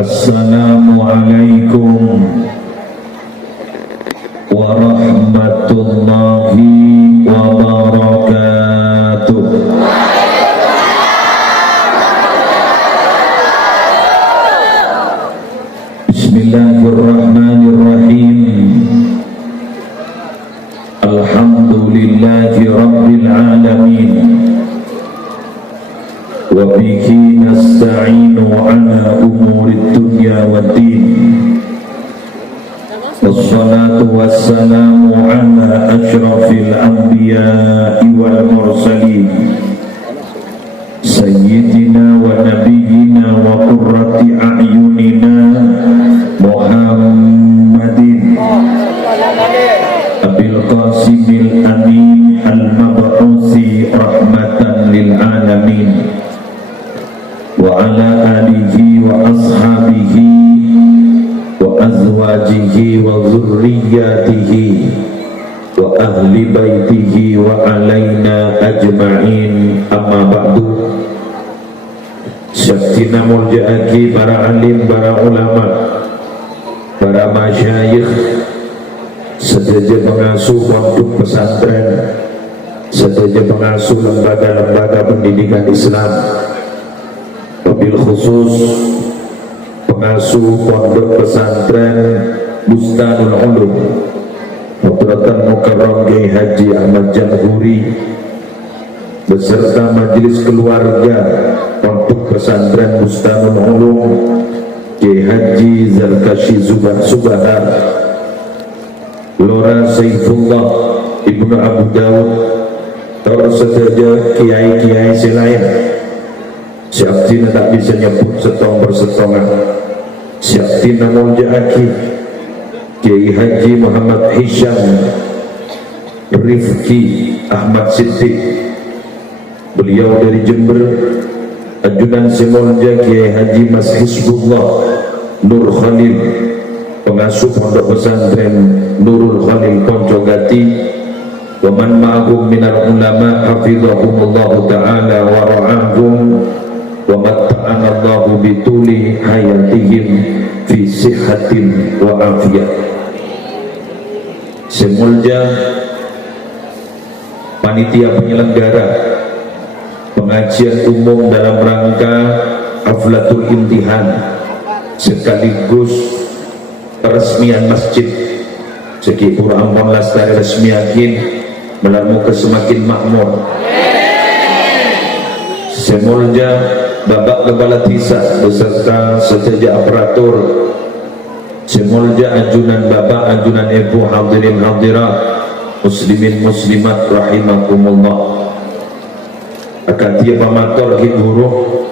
Assalamualaikum warahmatullahi wabarakatuh. Bismillahirrahmanirrahim. Alhamdulillahi rabbil alamin. Wa bihi nasta'inu ala umurid dunya waddin. Wassalatu wassalamu ala asyrafil anbiya'i wal mursalin Sayyidina wa nabiyyina wa qurrati a'yunina Muhammadin Abil Qasimil Amin al-Mab'uthi rahmatan lil alamin wa ala alihi wa ashabihi wa azwajihi wa zurriyatihi wa ahli baitihi wa alaina ajma'in, amma ba'du. Syaktina mulja'aki para alim, para ulama, para masyayikh, sedaya pengasuh pondok pesantren, sedaya pengasuh lembaga-lembaga pendidikan Islam, wabil khusus pengasuh pondok pesantren Bustanul Ulum Putratan Mukarram Kiai Haji Ahmad Jamhuri beserta majelis keluarga pondok pesantren Bustanul Ulum Kiai Haji Zalkashi Subahar Lora Saifullah Ibnu Abu Dawud atau sedaya kiai-kiai selain. Siaptina tak bisa nyebut setong persetongan. Siaptina mulja'aki Kiai Haji Muhammad Hisham Rifki Ahmad Siddiq, beliau dari Jember. Ajudan Semolja Kiai Haji Mas Hizbullah Nur Khalil, pengasuh pondok pesantren Nurul Khalil Poncogati. Wa man ma'ahum minal ulama hafizahumullahu ta'ala wa ra'ahum wa matta'ana Allahu bituli hayatihim fi sihhatin wa afiyah. Semulja panitia penyelenggara pengajian umum dalam rangka Haflatul Imtihan sekaligus peresmian masjid Seki Pura Ampon Lastari resmiakin melarmu ke semakin makmur. Semulja Bapak Kepala Tisa beserta sejajar aparatur, semulja ajunan Bapak, ajunan Ibu, hadirin hadirat, muslimin muslimat rahimakumullah. Akatia pamator hiburuh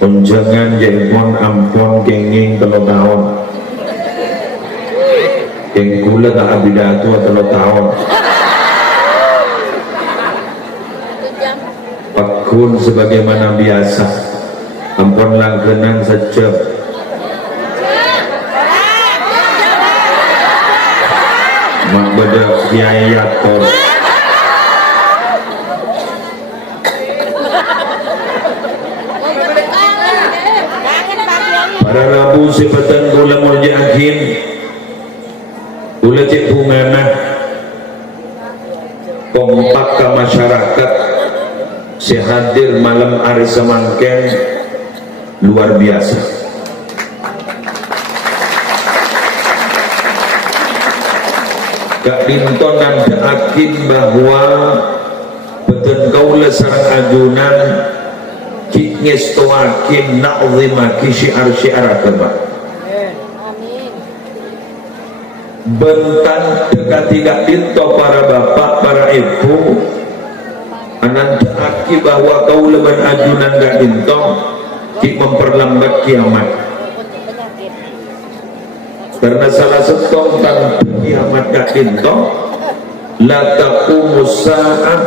unjangan jengpon ampon kenging telur tahun yang gula tak abidatu telur tahun pakun sebagaimana biasa ampun langgenan saja mambada biayator para rabu sebatan gula mulja'akin gula cik bungana kompak ke masyarakat sehadir malam hari semangken luar biasa. Kak Dinton dan akin bahwa beten kaula sarang ajunan ki ngestoakin na'zimaki syiar-syiar agama. Bentan dekati Kak Dinton para bapak, para ibu, ananda aki bahwa kau leban ajunan Kak Dinton ki memperlambat kiamat. Karena salah setong tanpa kiamat Kak Dinton la taqumus sa'ah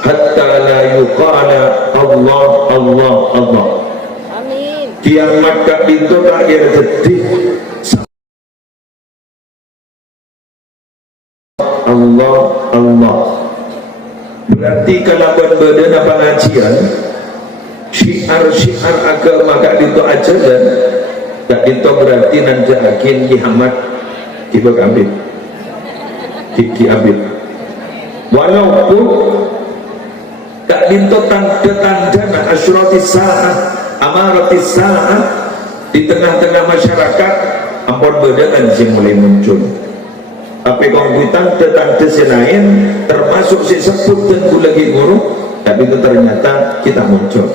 hatta la yuqala Allah Allah Allah. Amin. Kiamat Kak Dinton tak kira sedih Allah Allah. Berarti kalau badan pengajian syiar-syiar agama Kak Dinton ajaran tak itu berarti nanti akin kiamat tiba kabit Kiki Abid walaupun tak dinto tanda-tanda asyratis sa'ah amaratis sa'ah di tengah-tengah masyarakat ampun bedakan sih mulai muncul tapi kalau kita tanda lain termasuk si sebut dan lagi guru tapi itu ternyata kita muncul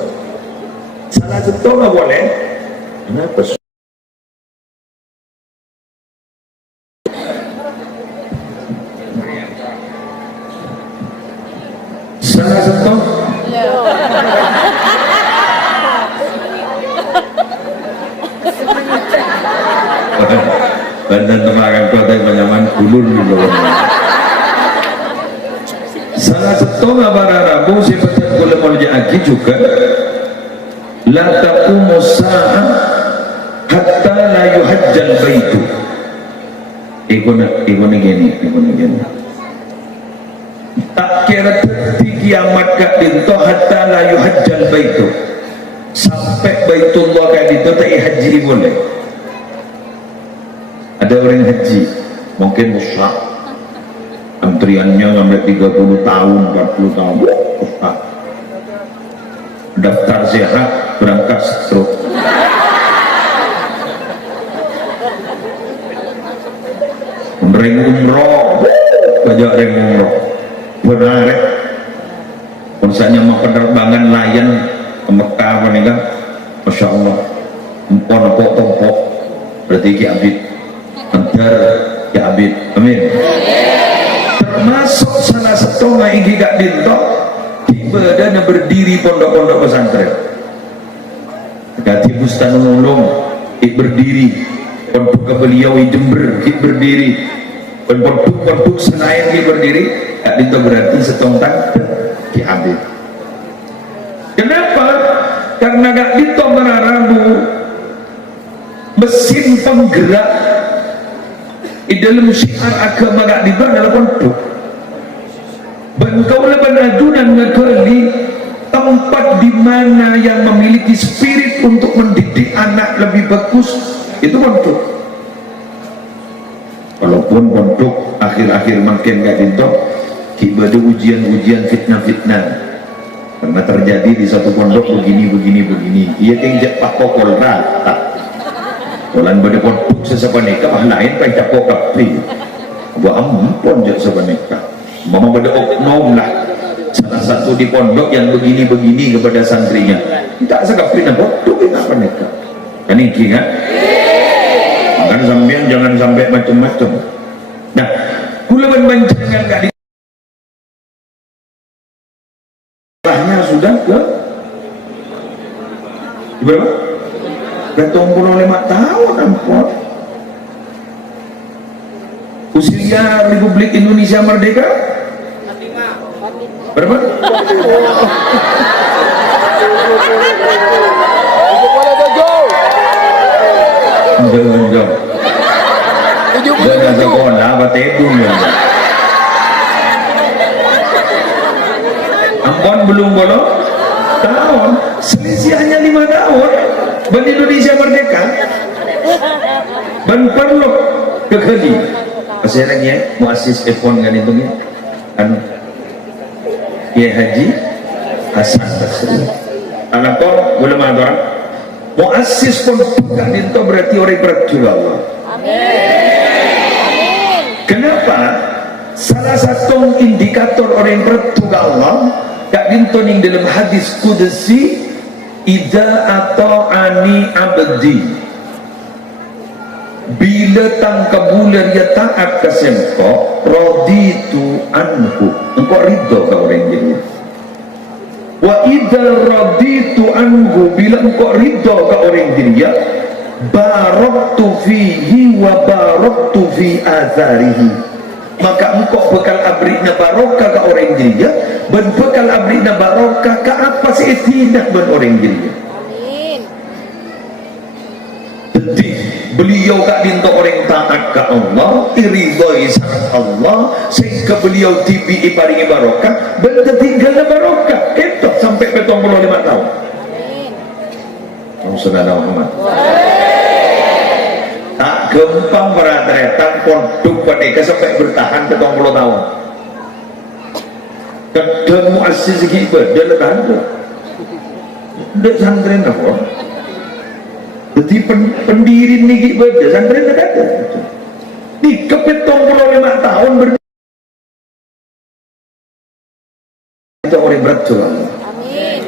salah satu nggak boleh kenapa salah satu dan temakan kota yang menyaman kulur dulu salah satu para rabu seperti kulit mulja aki juga la taqumu sa'ah hatta la yuhajjal baitu ikuna gini tak kira di kiamat kak dinto hatta la yuhajjal baitu sampai baitullah kak dinto tak haji boleh. Ada orang haji mungkin usah antriannya sampai 30 tahun 40 tahun usah daftar sehat berangkat stroke ring umroh banyak ring umroh benar misalnya mau penerbangan layan ke Mekah apa nih kan Masya Allah empon-empok berarti Ki Abid antar ya Abid amin termasuk salah satu ngaiki gak dinto tiba dan berdiri pondok-pondok pesantren Gati Bustanul Ulum berdiri pondok beliau Jember berdiri pondok Senayan berdiri gak dinto berarti setongtang Ki Abid kenapa? Karena gak dinto menaramu mesin penggerak di dalam syiar agama gak dibuat dalam pondok bangkau leban ajunan ngekali tempat di mana yang memiliki spirit untuk mendidik anak lebih bagus itu pondok walaupun pondok akhir-akhir makin gak dinto kibadu ujian-ujian fitnah-fitnah karena terjadi di satu pondok begini ia tinggal pak pokol rata Tulan pada pondok sesama nikah lain pai capok kapri. Gua ampun je sesama nikah. Mama pada oknum lah. Salah satu di pondok yang begini-begini kepada santrinya. Tidak sekapri nak pondok apa nikah. Kan iki kan? Maka sampean jangan sampai macam-macam. Nah, kula bancangan gak di sudah ke berapa? 25 tahun ampun. Usia Republik Indonesia merdeka berapa? Jauh. Jangan sekolah, batedung ya. Ampun belum bolong tahun, selisih hanya 5 tahun. Ben Indonesia merdeka ben perlu kekali masih lagi ya muassis iPhone kan itu kan ya Haji Hasan Basri anak kau boleh mana orang muassis pun kan itu berarti orang berjuang Allah kenapa salah satu indikator orang berjuang Allah kak dinto ning dalam hadis qudsi Ida atau ani abdi bila tang kebulan dia taat ke semko raditu anhu engkau ridho ke orang jadi wa idza raditu anhu bila engkau ridho ke orang dia baraktu fihi wa baraktu fi atharihi maka engkau bekal abrina barokah ke orang dia ben bekal abrina barokah ke apa sih tidak ben orang dia amin jadi beliau kak dinto orang taat ke Allah iridhoi syarat Allah sehingga beliau tibi ibaringi barokah ben tinggalnya barokah itu sampai 75 tahun amin saudara Muhammad gempang para teretan pondok pada sampai bertahan ke 20 tahun. Kadang muassis gitu dia tahan tuh. Dia santren apa? Jadi pendiri nih gitu dia santren ada. Di kepet 25 tahun kita orang berat coba. Amin.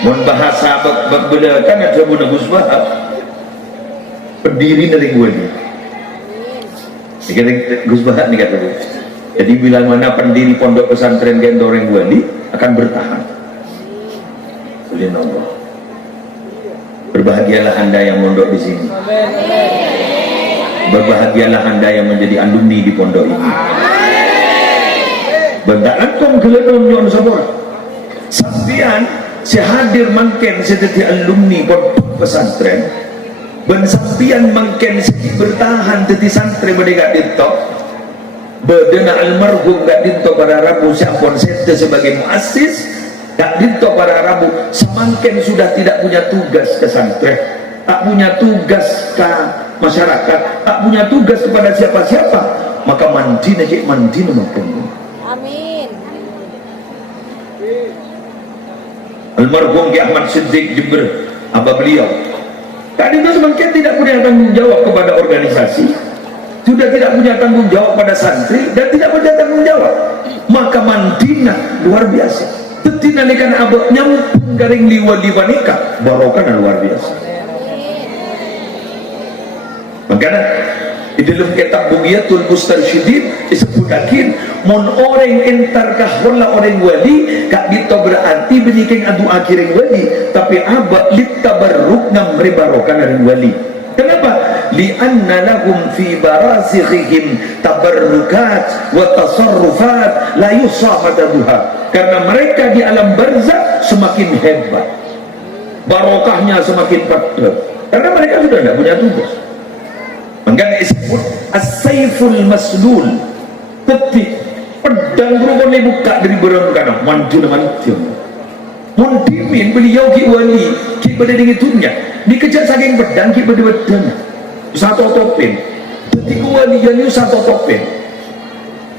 Mun bahasa berbeda kan ada Bunda Gus Wahab pendiri dari gue nih. Dikata Gus Wahab nih kata gue. Jadi bila mana pendiri pondok pesantren Gendoreng Wali akan bertahan. Boleh Allah. Berbahagialah Anda yang mondok di sini. Berbahagialah Anda yang menjadi alumni di pondok ini. Bendaan kong geledon nyon sabor. Sampian sehadir mangken sedeti alumni pondok pesantren. Ben sampian mangken sedeti bertahan dadi santri berdeka ditok. Bedena almarhum gak dinto pada Rabu siapun sete sebagai muassis gak dinto pada Rabu semangken sudah tidak punya tugas ke santri, tak punya tugas ke masyarakat, tak punya tugas kepada siapa-siapa, maka mandina cik mandina maupun. Amin. Almarhum Ki Ahmad Siddiq Jember abah beliau tak dinto semangken tidak punya tanggung jawab kepada organisasi, sudah tidak punya tanggung jawab pada santri dan tidak punya tanggung jawab, maka mandina luar biasa. Tetina ikan abad nyampung garing liwa liwanika barokah luar biasa. Makanya di dalam kitab Bugiyatul Mustarsyidin disebutakin mon orang entar kahwala orang wali kak dito berarti beniking adu akhiring wali tapi abad litabarruk ngamri barokah dari wali. Kenapa? Lianna lahum fi barasikhihim tabarrukat wa tasarrufat la yusafadaduha. Karena mereka di alam barzakh semakin hebat, barokahnya semakin padat. Karena mereka sudah tidak punya tugas. Makanya disebut as-saiful maslul. Peti pedang berubah buka dari berang-berang manjul manjul. Mundimin beliau ki wali ki pada dengan dunia dikejar saking pedang ki pada badan satu topeng jadi wali yang satu topeng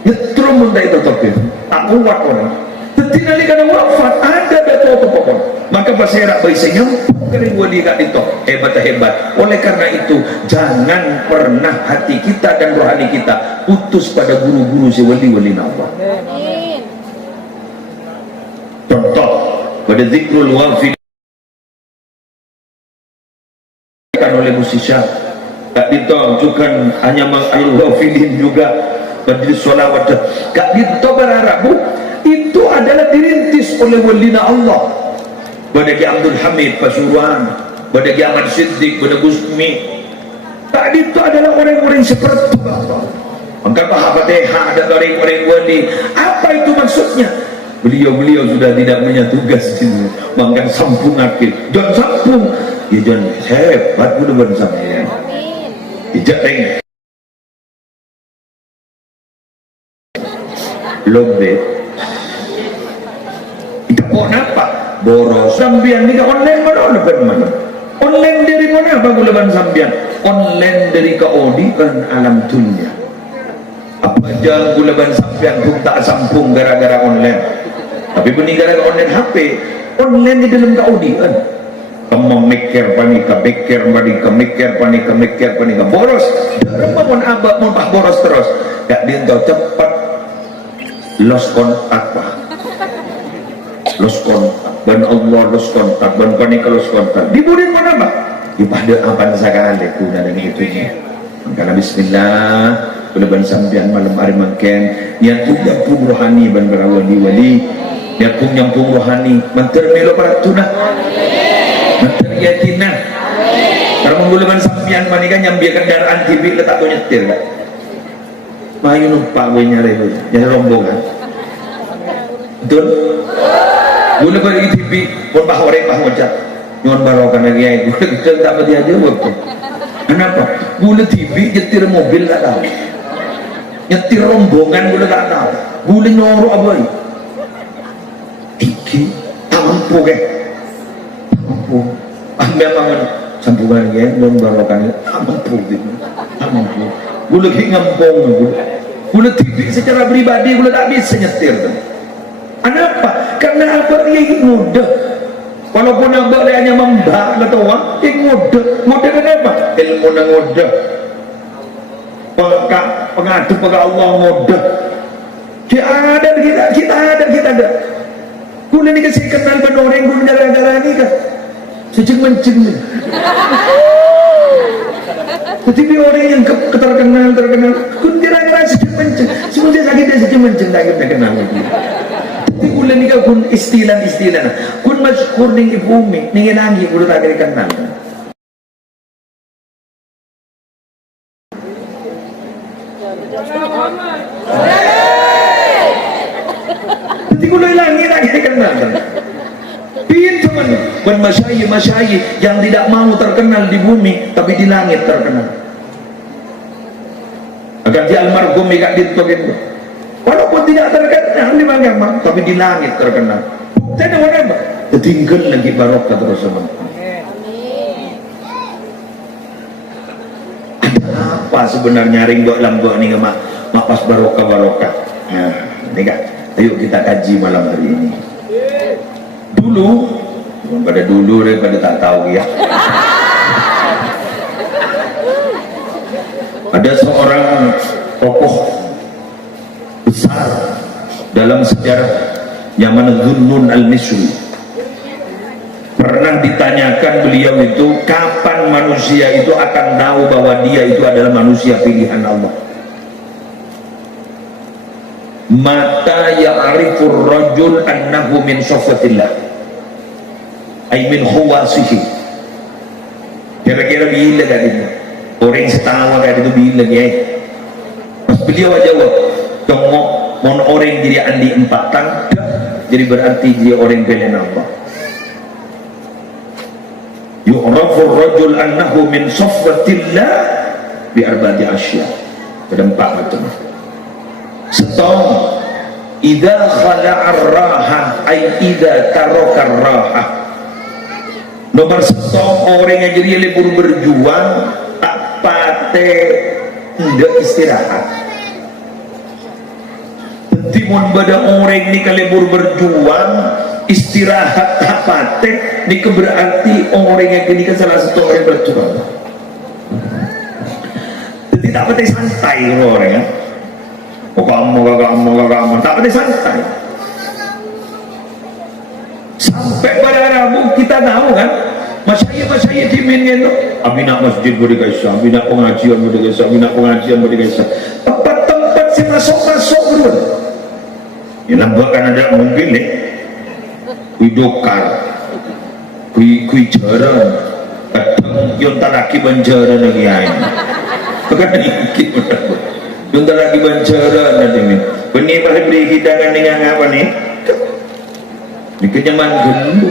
nyetrum muntah itu topeng tak kuat orang jadi nanti karena wafat ada betul topeng maka berserak baisnya kering wali gak itu hebat oleh karena itu jangan pernah hati kita dan rohani kita putus pada guru-guru si wali-wali Allah. Contoh pada zikrul wafil oleh musisya tak ditunjukkan hanya al-wafilin juga majlis sholawat gak berharap itu adalah dirintis oleh walina Allah pada Ki Abdul Hamid Pasuruan, pada Ki Ahmad Siddiq, pada Gusmi tadi itu adalah orang-orang seperti Allah. Maka Fatihah ada orang-orang wali apa itu maksudnya? Beliau sudah tidak punya tugas itu, bahkan sampung akhir dan sampung ya dan hebat mudah sampai ijak reng lombe itu kok apa boros sambian ini online mana online dari mana apa gulaban sambian online dari kaudi kan alam dunia apa aja gulaban sambian pun tak sampung gara-gara online. Tapi peninggalan online HP online di dalam kaudian kamu mikir panika boros darah mau abad mau pak boros terus gak dinto cepat lost kontak pak lost kontak dan Allah lost kontak dan panika lost kontak diburin mana pak dipada apa sekali kuna dan itunya karena bismillah kuleban sambian malam hari mangken niat pun rohani ban wali niat pun nyampung rohani manter melo para tunah manter yakinah karena menggulaman sampian manika nyambi kendaraan TV letak tu nyetir kan mayu numpak gue nyari rombongan betul gula bagi TV pun bah orang bah ngocak nyon barokan lagi ya kita tak berhenti aja waktu kenapa gula TV nyetir mobil tak tahu nyetir rombongan gula tak tahu gula nyorok apa iki tak mampu ke mampu memang sampungan ya non barokan mampu gitu mampu gue lagi ngempong gue tidak secara pribadi gue tak bisa nyetir kenapa? Karena apa dia ingin mudah walaupun abang dia hanya membak atau apa dia mudah kenapa? ilmu yang mudah pengadu pada Allah mudah kita ada gue ini kasih kenal benoreng gue menjalan-jalan ini kan seceng-menceng jadi orang yang terkenal kun kira-kira seceng-menceng semuanya sakit dia seceng-menceng tak kenal lagi tapi kuliah ni kun istilah kun masyukur ning bumi ning nangi kudu tak kenal jadi kuliah langit tak kenal pintu man masyayikh yang tidak mau terkenal di bumi tapi di langit terkenal agar di almarhum ikak ditogin walaupun tidak terkenal di agama tapi di langit terkenal jadi apa? Tertinggal lagi barokah terus sama ada apa sebenarnya ringgok lambok ni mak pas barokah nah ini kak ayo kita kaji malam hari ini dulu daripada tak tahu ya ada seorang tokoh besar dalam sejarah yang mana Zunnun al-Misri pernah ditanyakan beliau itu kapan manusia itu akan tahu bahwa dia itu adalah manusia pilihan Allah mata ya'rifur rajul annahu min safwatillah ay min khawasihi kira-kira bila kan itu orang setawa kan itu bila ya pas beliau jawab tengok mon orang jadi andi empat tangga jadi berarti dia orang pilihan Allah yu'rafur rajul annahu min safwatillah bi arba'ati asya ada empat macam setong idza khala'ar raha ay idza taraka raha nomor setong orang yang jadi libur berjuang tak pate tidak istirahat timun pada orang ni libur berjuang istirahat tak pate ni berarti orang yang jadi salah satu orang berjuang jadi tak pate santai orang ya kamu tak pate santai sampai pada Rabu kita tahu kan masyayikh di minnya itu abi nak masjid boleh kaisa abi nak pengajian boleh kaisa tempat-tempat si masuk dulu ya nampakkan ada mungkin nih widokar kui jaran kadang yang tak lagi banjaran lagi air bukan dikit yang tak lagi banjaran nanti ini benih pada beri hidangan dengan apa nih di kenyaman dulu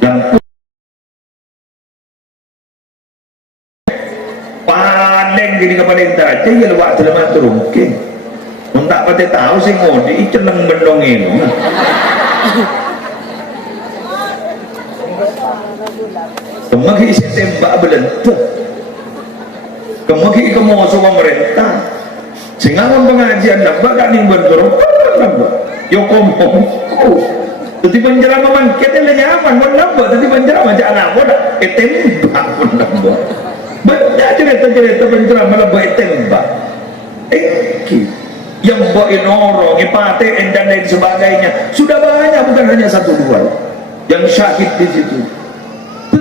dan paling gini kepada kita aja ya lewat dalam terungkit tak pada tahu sih ngodi celeng bendong ini kemaki isi tembak belentuh kemaki kemusuh pemerintah sehingga pengajian nambah gak nih bentur nambah yokomo jadi penjara memang kita nyaman pun nambah jadi penjara macam anak muda tembak pun nambah banyak cerita penjara malah buat tembak yang bawain orang, ipate, dan lain sebagainya sudah banyak bukan hanya satu dua yang syahid di situ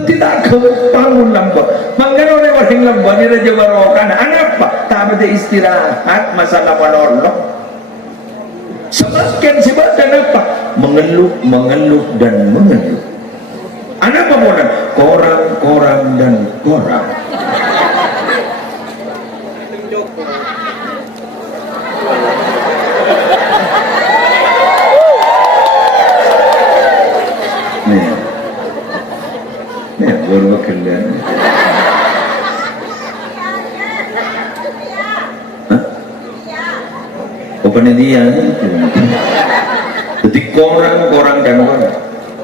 tidak kebangun lambat makanya orang lambat ini Raja Barokah apa? Tak ada istirahat masalah Allah semakin sibuk dan apa? mengeluh dan mengeluh anak apa? Korang dan korang baru kalian penelitian jadi korang dan korang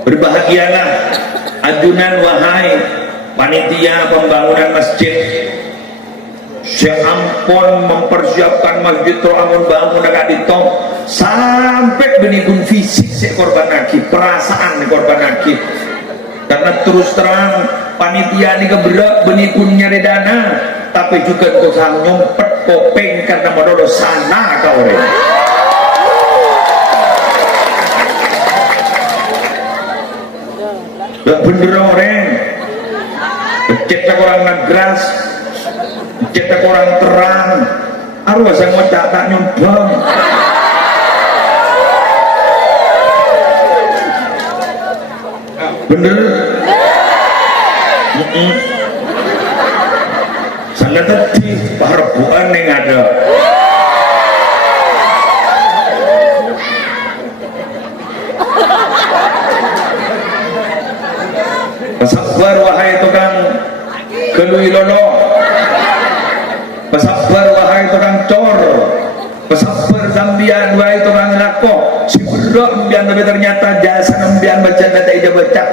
berbahagialah ajunan wahai panitia pembangunan masjid seampun mempersiapkan masjid teramun bangun agak ditong sampai benikun fisik si korban lagi, perasaan si korban lagi, karena terus terang panitia ini keberak benikun nyari dana, tapi juga kau sang nyompet kopeng karena mododo sana kau orang. Gak bener orang, cetak orang nagras, cetak orang terang, arwah saya mau tak nyumbang. Bener? Sana tadi parbuan yang ada. Sabar wahai tukang gelui lono, sabar wahai tukang cor, sabar zambian wahai tukang lako, si berak ambian tapi ternyata jasa ambian baca data ida baca,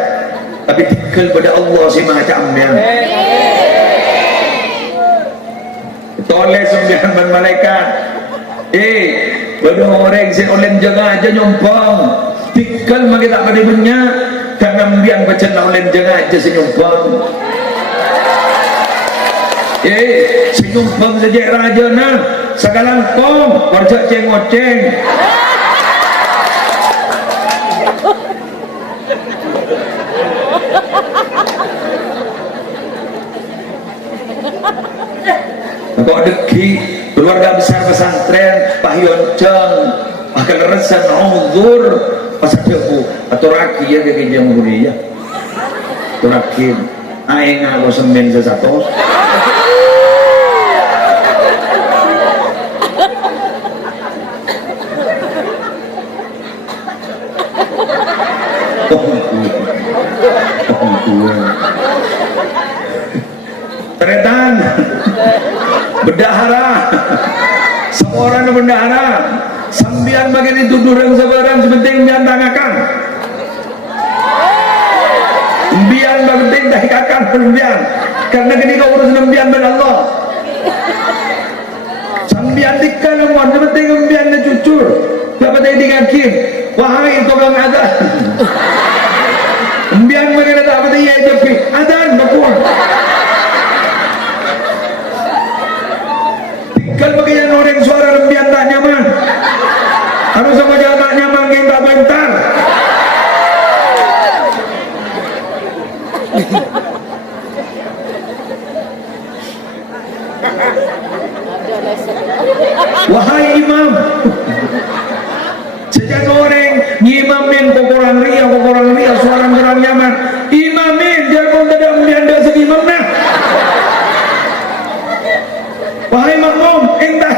tapi tinggal pada Allah si maha ambian. Toleh sembilan ban malaikat, pada orang si oleh jaga aja nyompong, tinggal magi tak pada banyak. Karena ambian baca oleh jaga aja senyumpang, senyumpang saja raja nah segala kom warga ceng-oceng. Kok deki keluarga besar pesantren Pak Yonceng akan resan uzur pas debu atau raki ya ke jam mulia terakhir aing aku semen sesatu teretan bendahara seorang bendahara sambian bagian dituduh yang sebarang sepenting yang tangakan imbian penting dah hikakan imbian karena ketika urus imbian ben Allah sambian dikkan umur sepenting imbian dan cucur dapat dikakin wahai tukang azan imbian bagian tak apa dia jepi azan bakul dikkan bagian orang suara imbian tak nyaman harus sama dia tak nyaman yang tak bentar. Wahai imam, sejak orang nyimamin kokoran ria suara kurang nyaman imamin dia pun tidak mendianda segi imamnya. Wahai makmum entah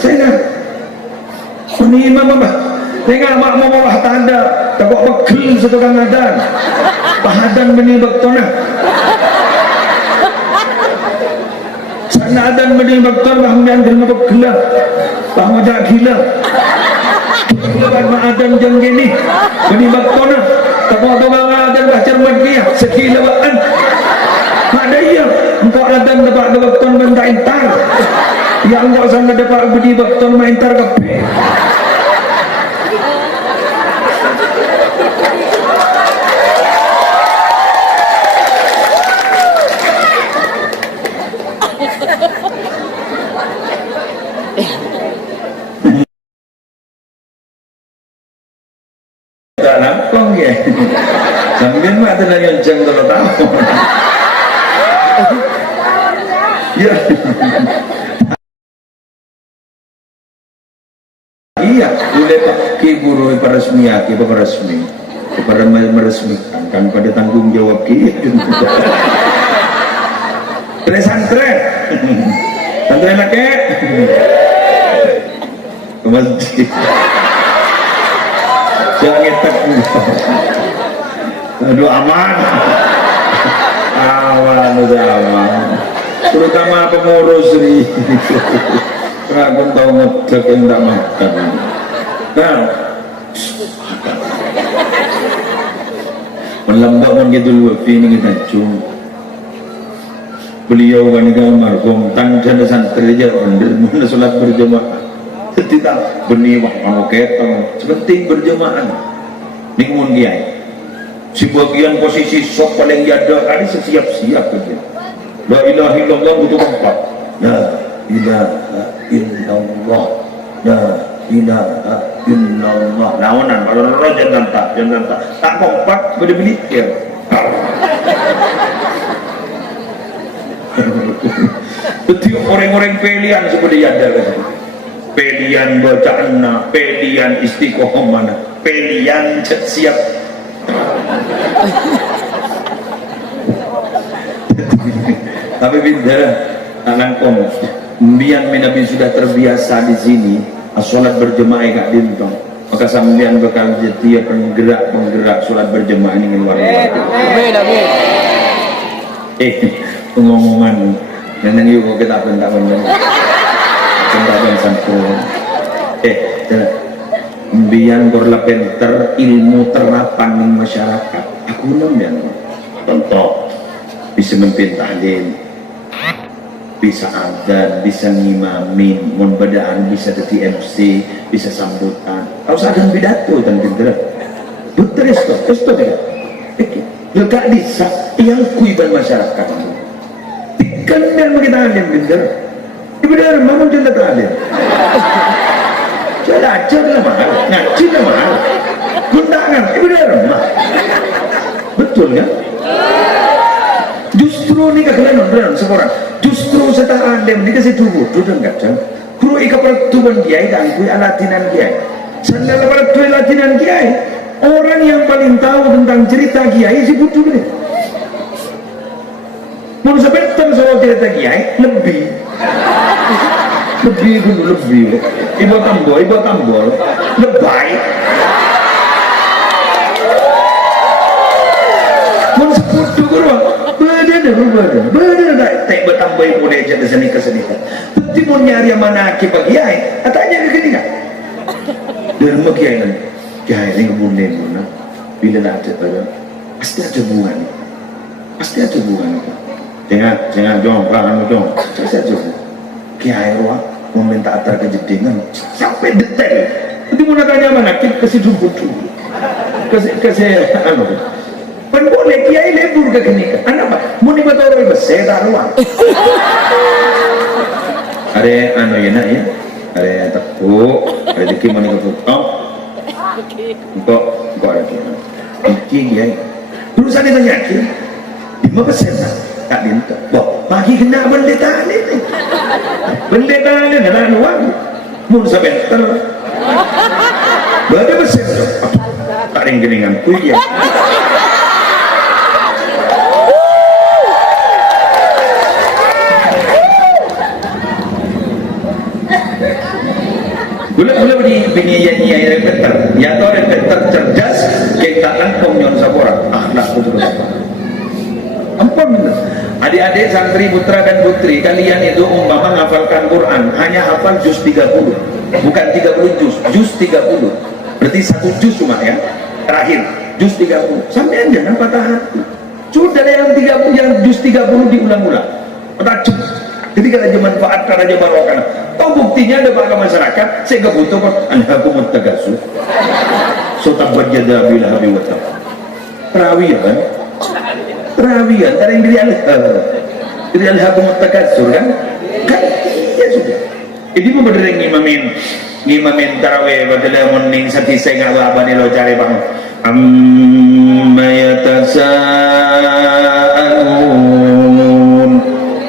Sena ini imam apa? Tengah makmum Allah tanda takut bekil setukang adan pahadan benih baktona sana adan benih baktor bahamian terima bekila bahmajak gila lebat ma'adan jam gini benih baktona takut tukang adan bahcermat dia sekilawaan ada iya engkau adan dapat baktor benda intar ya engkau sana dapat benih baktor main intar kepe tak lampang ya sambil mah ada yang jeng kalau tahu ya iya boleh pakai guru peresmi para meresmikan kan pada tanggung jawab kita santren lagi ke masjid jangan ngetek aduh aman udah aman terutama pengurus nih aku tahu ngecek yang tak makan Nah, melambak man gitu wafi ini kita cung. Beliau kan ini almarhum tangjan santri aja bener mana sholat berjamaah. Tidak benih wah kamu ketong sepenting berjamaah. Ningun kiai. Si bagian posisi sok paling jada kali sesiap-siap kerja. La ilaha illallah butuh tempat. La ilaha illallah. La ilaha illallah. Naonan kalau jangan tak kompak beli-beli ya. Betul orang-orang pilihan seperti ada pilihan bacaanna, pilihan istiqomah, pilihan siap. Tapi bintara anangkom biar Nabi sudah terbiasa di sini sholat berjemaah gak dintong, maka sambian bakal jadi penggerak sholat berjemaah ini luar biasa. Pengomongan neneng yuk kita bentak tentang sampun biar berlepenter ilmu terapan di masyarakat aku namanya contoh bisa memimpin taklim, bisa adzan, bisa ngimamin, membedaan, bisa jadi MC, bisa sambutan. Harus ada pidato dan pinter. Betul itu tidak. Lekat bisa yang kuiban masyarakat. Kan yang kita alim pinter. Benar, mau jadi alim. Belajar lah mahal, ngaji lah mahal. Gundangan, benar mah. Betul kan? Justru ni kekalian benar seorang. Justru setelah alim dikasih tubuh, duduk enggak kan? Guru ika pertuban kiai dan kui alatinan kiai. Sandal pertu alatinan kiai. Orang yang paling tahu tentang cerita kiai si butuh ni. Mau sebentar soal cerita kiai lebih dulu lebih. Ibu tambol lebay. Mau sebut guru. Bener tak bertambah ibu dia jadi seni kesenian. Tapi mau nyari mana akibat kiai, atanya ke gini kan? Dari mau kiai ini kemudian mana? Bila ada pada pasti ada hubungan. Jangan jong, perangan jong. Saya jong. Kiai wah mau minta atar kejedingan sampai detail. Nanti mau tanya mana? Kita kasih dulu, kasih anu. Pen boleh kiai lebur ke kini kan apa mau ni betul orang besar taruhan ada anu ya nak ya ada tepuk ada dikit mau ni keputong untuk ada kiai terus ada tanya kiai 5% lah tak dinta pagi kena bendeta ni ada uang mau sebentar berada besar tak ring-ringan kuih ya. Gula beri penyanyi repeter, ya atau repeter cerdas, kita langsung nyon sabora, akhlak betul apa? Ampun benar. Adik-adik santri putra dan putri kalian itu umpama menghafalkan Quran hanya hafal juz 30, bukan 30 juz 30. Berarti 1 juz cuma ya, terakhir juz 30. Sampai jangan patah hati. Sudah yang 30 yang juz 30 diulang-ulang. Patah juz. Jadi kalau cuma manfaat raja barokah. Oh buktinya ada pada masyarakat. Saya nggak butuh kok. Alhaqumut takasur. So tabat yada bila habi wa tab. Terawihan. Dari dari alhaqumut takasur kan? Kan ya sudah. Ini mau berdiri ngimamin tarawih padahal morning sati saya nggak apa nih lo cari bang. Amma yatasaalun.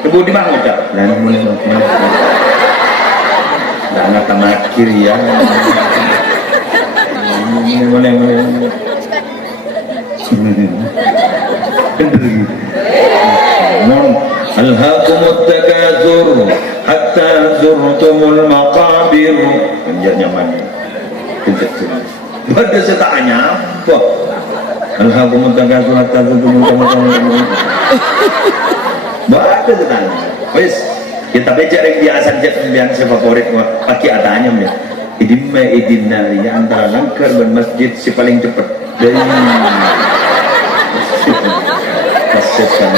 Kemudian di mana ucap? Dan mulai nggak tamakir ya. Mulai. Alhaqumut takatsur hatta zurtumul maqabir. Biar nyaman. Pada setaknya apa? Alhaqumut takatsur hatta zurtumul maqabir. Baca setaknya. Wis, kita baca yang biasa aja yang saya favorit pakai adanya ya. idimma idinna ya antara Langkar dan masjid si paling cepat dari kasetan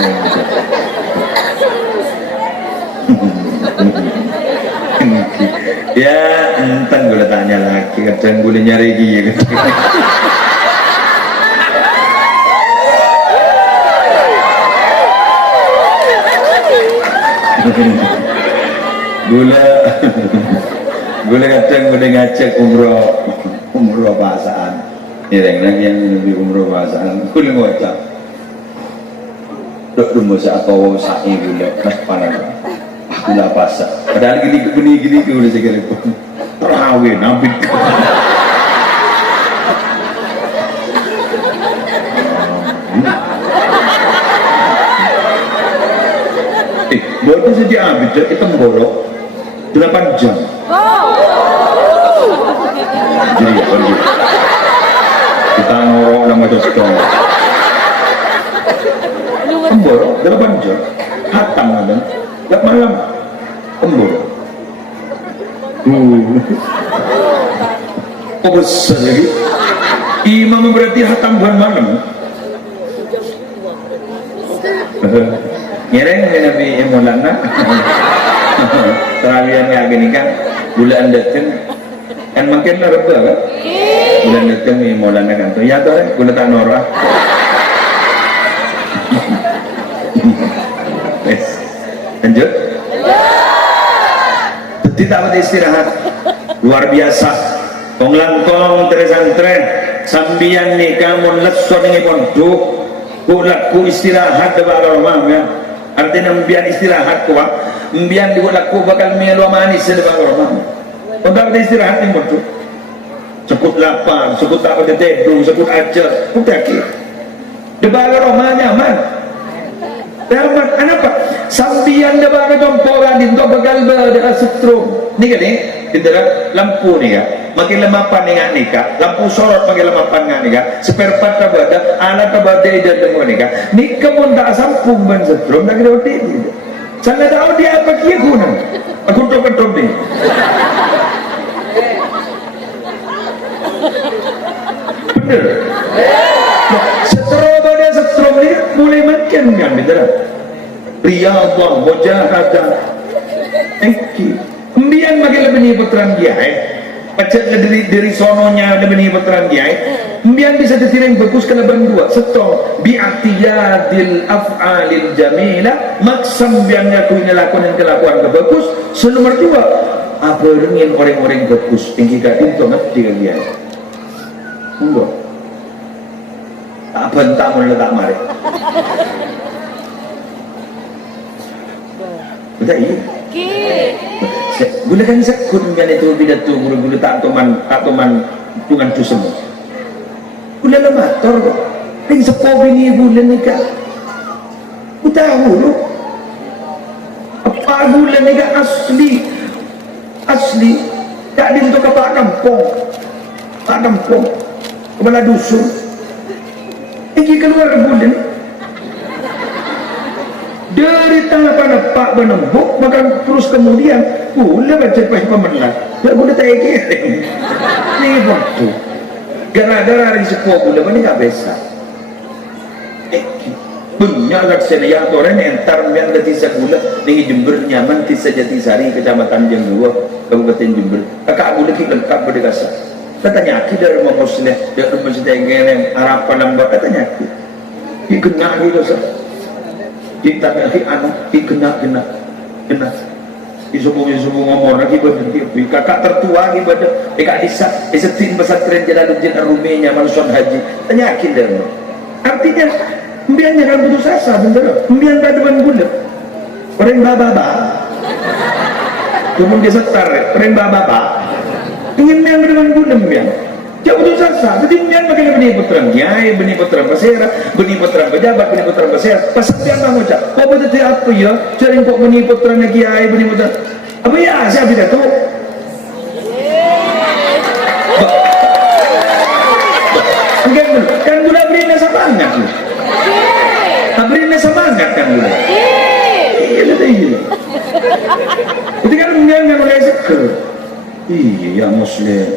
ya entah gue tanya lagi kadang gue nyari dia gitu. gula kadang gue ngajak umroh bahasaan yang lebih umroh bahasaan gue ngajak dok rumah saya atau sa'i gula mas panas gula pasar padahal gini gue udah segala pun terawih nabi bodoh saja abis kita memborok 8 jam jadi pergi kita ngorok nama dostong memborok 8 jam hatam ada gak malam memborok oh besar lagi imam berarti hatam bukan malam ngereng Nabi Maulana terawian kayak gini kan bulan datang kan makin reba kan bulan datang Maulana kan tuh ya tuh bulan tak norah lanjut tidak ada istirahat luar biasa penglangkong teresantren sambian nih kamu leson ini pondok ku istirahat depan rumah ya artinya mbian istirahat kuat mbian dilaku bakal melo manis depan rumah untuk istirahat yang betul sekut lapar sekut tak ada tidur sekut ajar udah kira depan rumah nyaman nyaman kenapa sambian depan tomporan itu bakal berada setrum ni kan ni tidak lampu ni ya makin lemapan dengan nikah lampu sorot makin lemapan dengan nikah spare part tabada alat tabada idan dengan nikah nikah pun tak sampung ban setrum tak kira otik sana tahu dia apa kia guna aku top ni bener setrum pada setrum ni mulai makin kan betul riyadhah mujahadah kemudian makin lebih ni puteran dia pacet dari sononya ada benih puteran dia kemudian bisa ditiring bagus ke leban dua setong bi'atiyadil af'alil jamila maksam biang ngakuin lakuan yang kelakuan ke bagus senomor dua apa dengan orang-orang bagus tinggi gading tu ngerti kan dia enggak tak bentak mulai tak mari betul iya gula kan sekut dengan itu pidato gula tak toman tungan tu semua gula lemator kok ring sepo bini gula nikah ku tahu lu apa gula nikah asli tak di untuk apa kampung kepala dusun ini keluar gula ni dari tangan pak menembuk maka terus kemudian boleh baca pas pemenang tak boleh tak kirim ni waktu gara-gara hari sepuh boleh mana tak biasa banyak laksana yang orang yang entar yang dari sebulan ni Jember nyaman tisa Jatisari kecamatan Jember Kabupaten Jember kakak boleh kita lengkap berdekasa katanya aku dari rumah muslim dari rumah muslim harapan lambat katanya aku dikena gitu sah kita nanti anak dikena disubung ngomong lagi berhenti kakak tertua lagi pada kakak disa setin pesantren Jalaluddin Ar-Rumi nyaman son haji tanya akhir artinya mbian jangan putus asa bener mbian tak depan gula orang baba kemudian dia setar orang baba ingin mbian depan gula mbian jangan putus asa jadi mbian makin benih puteran kiai benih puteran pasera benih puteran pejabat benih puteran pasera pas mbian bang ucap kok betul apa ya cari kok benih puteran kiai benih puteran apa ya saya tidak tahu kan gula berinya semangat lu berinya semangat kan gula iya itu kan mbian mulai seger Iya muslim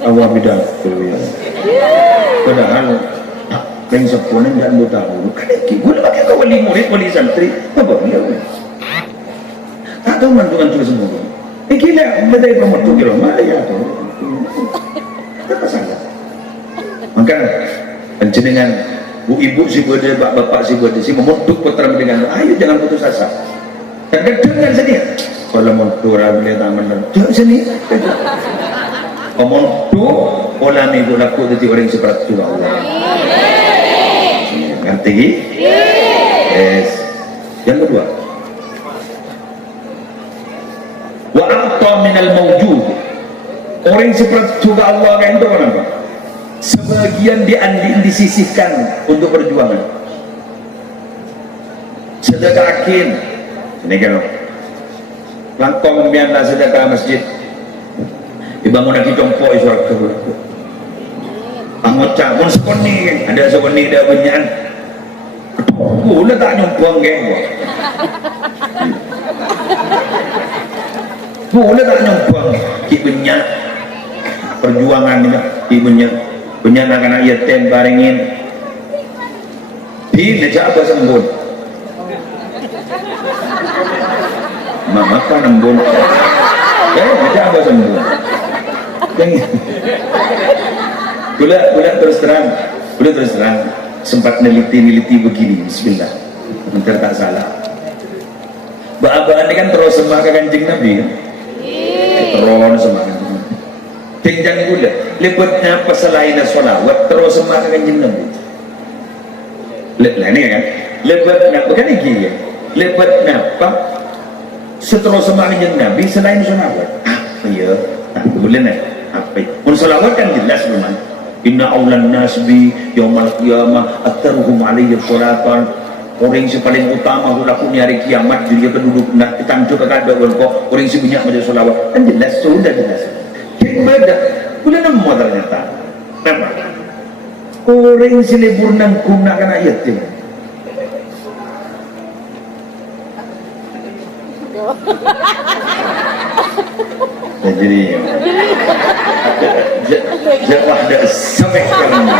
awal pidato ya. Padahal yang sepunen dan mau tahu kan boleh pakai kau wali murid wali santri apa dia tak tahu mantu semua gila bedai pemotor kilo mana ya tuh apa salah maka dengan bu ibu si bude bapak si bude si memutuk putra dengan ayo jangan putus asa dan dengan sedih kalau motor ambil taman jangan sini omong tu pola ni gula ku jadi orang seperti itu Allah ngerti? Yes. Yang kedua wa a'ta minal mawjud orang seperti juga Allah kan itu apa? Sebagian disisihkan untuk perjuangan sedekahin ini kan langkong biarlah sedekah masjid dibangun lagi jompo surat kedua anggota pun sekoni ada sekoni ada banyak boleh tak nyumbang ke boleh tak nyumbang ki banyak perjuangan ni ki banyak anak-anak yatim barengin di nejak apa sembun mama kan nembun nejak apa sembun Gula terus terang sempat neliti begini bismillah bentar tak salah Mbak ini kan terus sembah ke kanjeng Nabi kan? Terus sembah kanjeng Nabi tinggal gula lepatnya apa selain sholawat terus sembah ke kanjeng Nabi ini kan lepatnya bukan ini ya lepatnya apa seterus sembah kanjeng Nabi selain sholawat apa ya boleh nih apa pun sholawat kan jelas memang inna awlan nasbi yaumal qiyamah aktsaruhum alayhi sholatan orang yang paling utama hulaku ni hari kiamat dia penduduk nak tanjung kada kok orang yang banyak baca sholawat kan jelas sudah jelas yang beda boleh nemu ternyata memang orang yang selebur nang gunakan ayat ini jadi jawah dah sampai kamu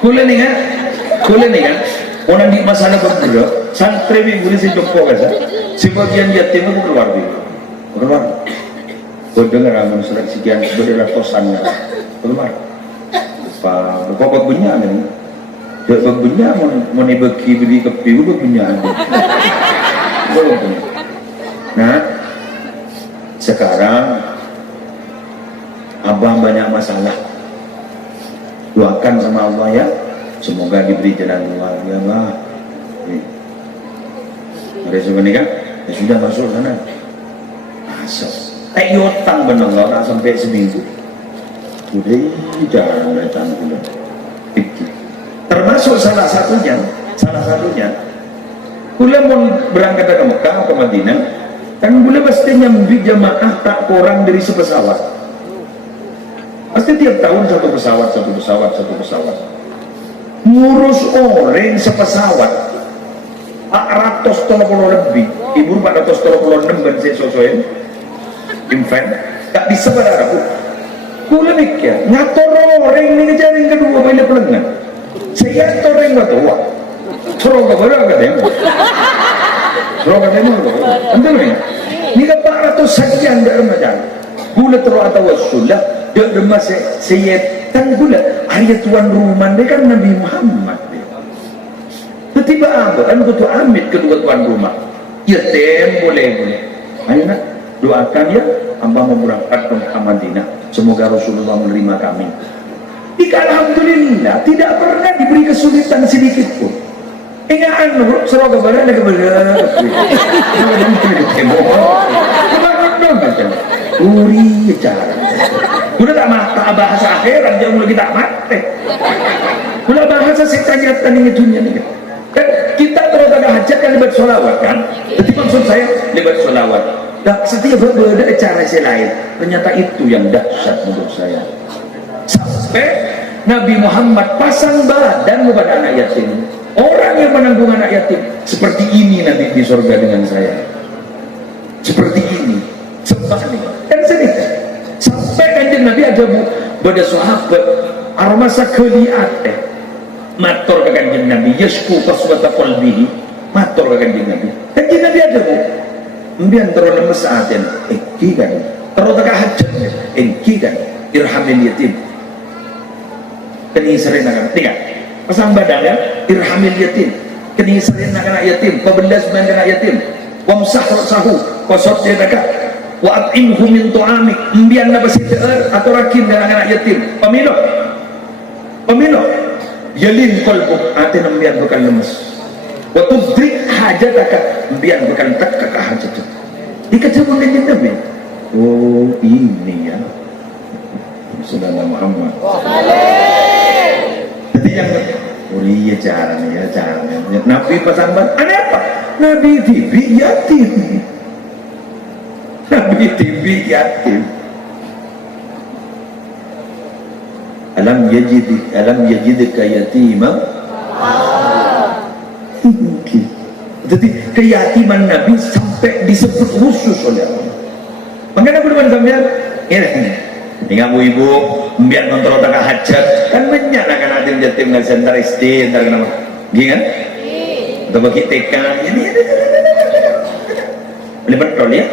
Kula ni kan orang di masalah berbeda santri boleh si joko kan sebagian yatim itu keluar kau dengar aman surat sekian berratusan keluar berkokok bunyi kan dia bunyi mau dibagi beli kepi udah bunyi nah sekarang abang banyak masalah doakan sama Allah ya semoga diberi jalan keluar ya Allah ada sebenarnya kan ya sudah masuk sana masuk yotang benar orang sampai seminggu udah jangan datang dulu termasuk salah satunya kula mau berangkat ke Mekah ke Madinah kan kula pasti nyambi jamaah tak kurang dari sepesawat pasti tiap tahun satu pesawat ngurus orang sepesawat 430 lebih ibu 436 ben saya sosoin infant tak bisa pada aku kula mikir ngatur orang ini jaring kedua bila pelengan saya atur orang nggak tua suruh ke mana nggak demo entah ni ni kan 400 sekian dari macam kula terus atau wasulah dia masih saya kan kula ayat tuan rumah dia kan Nabi Muhammad tiba-tiba apa kan betul amit kedua tuan rumah ya boleh ayo nak doakan ya hamba mau berangkat ke Madinah semoga Rasulullah menerima kami alhamdulillah tidak pernah diberi kesulitan sedikit pun ingat surah kebaran dan kebaran uri cara udah tak mata bahasa akhirat dia mulai kita mati udah bahasa sekanyatan ini dunia nih kan kita terus ada hajat kan lebat sholawat kan jadi maksud saya lebat sholawat dan setiap berbeda cara saya lain ternyata itu yang dahsyat menurut saya sampai Nabi Muhammad pasang badan kepada anak yatim. Orang yang menanggung anak yatim, seperti ini nanti di surga dengan saya. Seperti ini. Sebalik. Dan cerita. Sampai kanjeng Nabi ada pada sahabat armasa keliat matur ke kanjeng Nabi yashku qaswata qalbihi, matur ke kanjeng Nabi. Kanjeng Nabi ada mbian terus lemes aten kan terus teka hajat kan irhamil yatim keni sering anak tiga pasang badan ya irhamil yatim keni sering anak yatim pebelas ban anak yatim wamsah sahu qasat yadaka wa at'imhu min tu'amik mbian na basiter atau rakin dengan anak yatim pamilo yalin qalbu aten mbian bukan lemes wa tudrik hajataka mbian bukan tak hajat dikejabun dengan Nabi. Oh ini ya Saudara Muhammad. Jadi yang iya caranya Nabi pasang ban aneh apa? Nabi tibi yatim. Alam yajidka yatima. Jadi keyatiman Nabi sampai disebut khusus oleh Allah. Makanya berdepan sampean ini kamu ibu biar kontrol tak hajat kan banyak kan adim yatim nggak sentar SD entar kenapa gini kan atau bagi TK ini boleh betul ya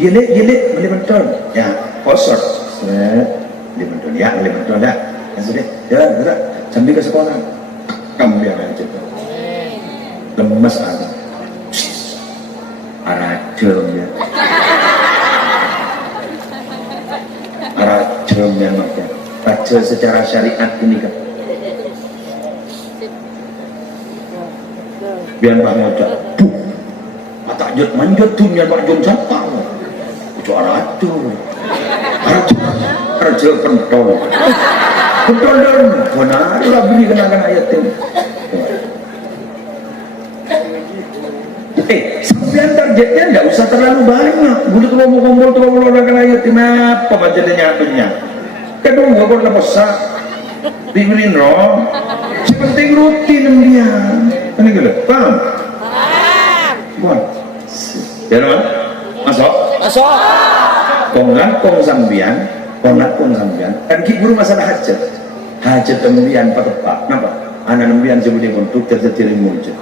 boleh betul ya kosor boleh betul ya sudah jalan sambil ke sekolah kamu biar aja lemes ada aracem ya makanya raja secara syariat ini kan biar Mbak ngajak mata jut manjut tuh biar Mbak Jom siapa itu raja pentol dan benar lah beli kenangan ayat ini sampean targetnya nggak usah terlalu banyak. Butuh terlalu kumpul orang ayat apa bacanya apanya. Kedua kalau lepas dibeliin roh. Sepenting rutin dia. Ini gitu, paham? Paham. Ya teman, masuk. Kong sambian. Kan guru masalah hajat tembian patepak. Kenapa? Anak tembian sebutnya untuk terjadi muncul.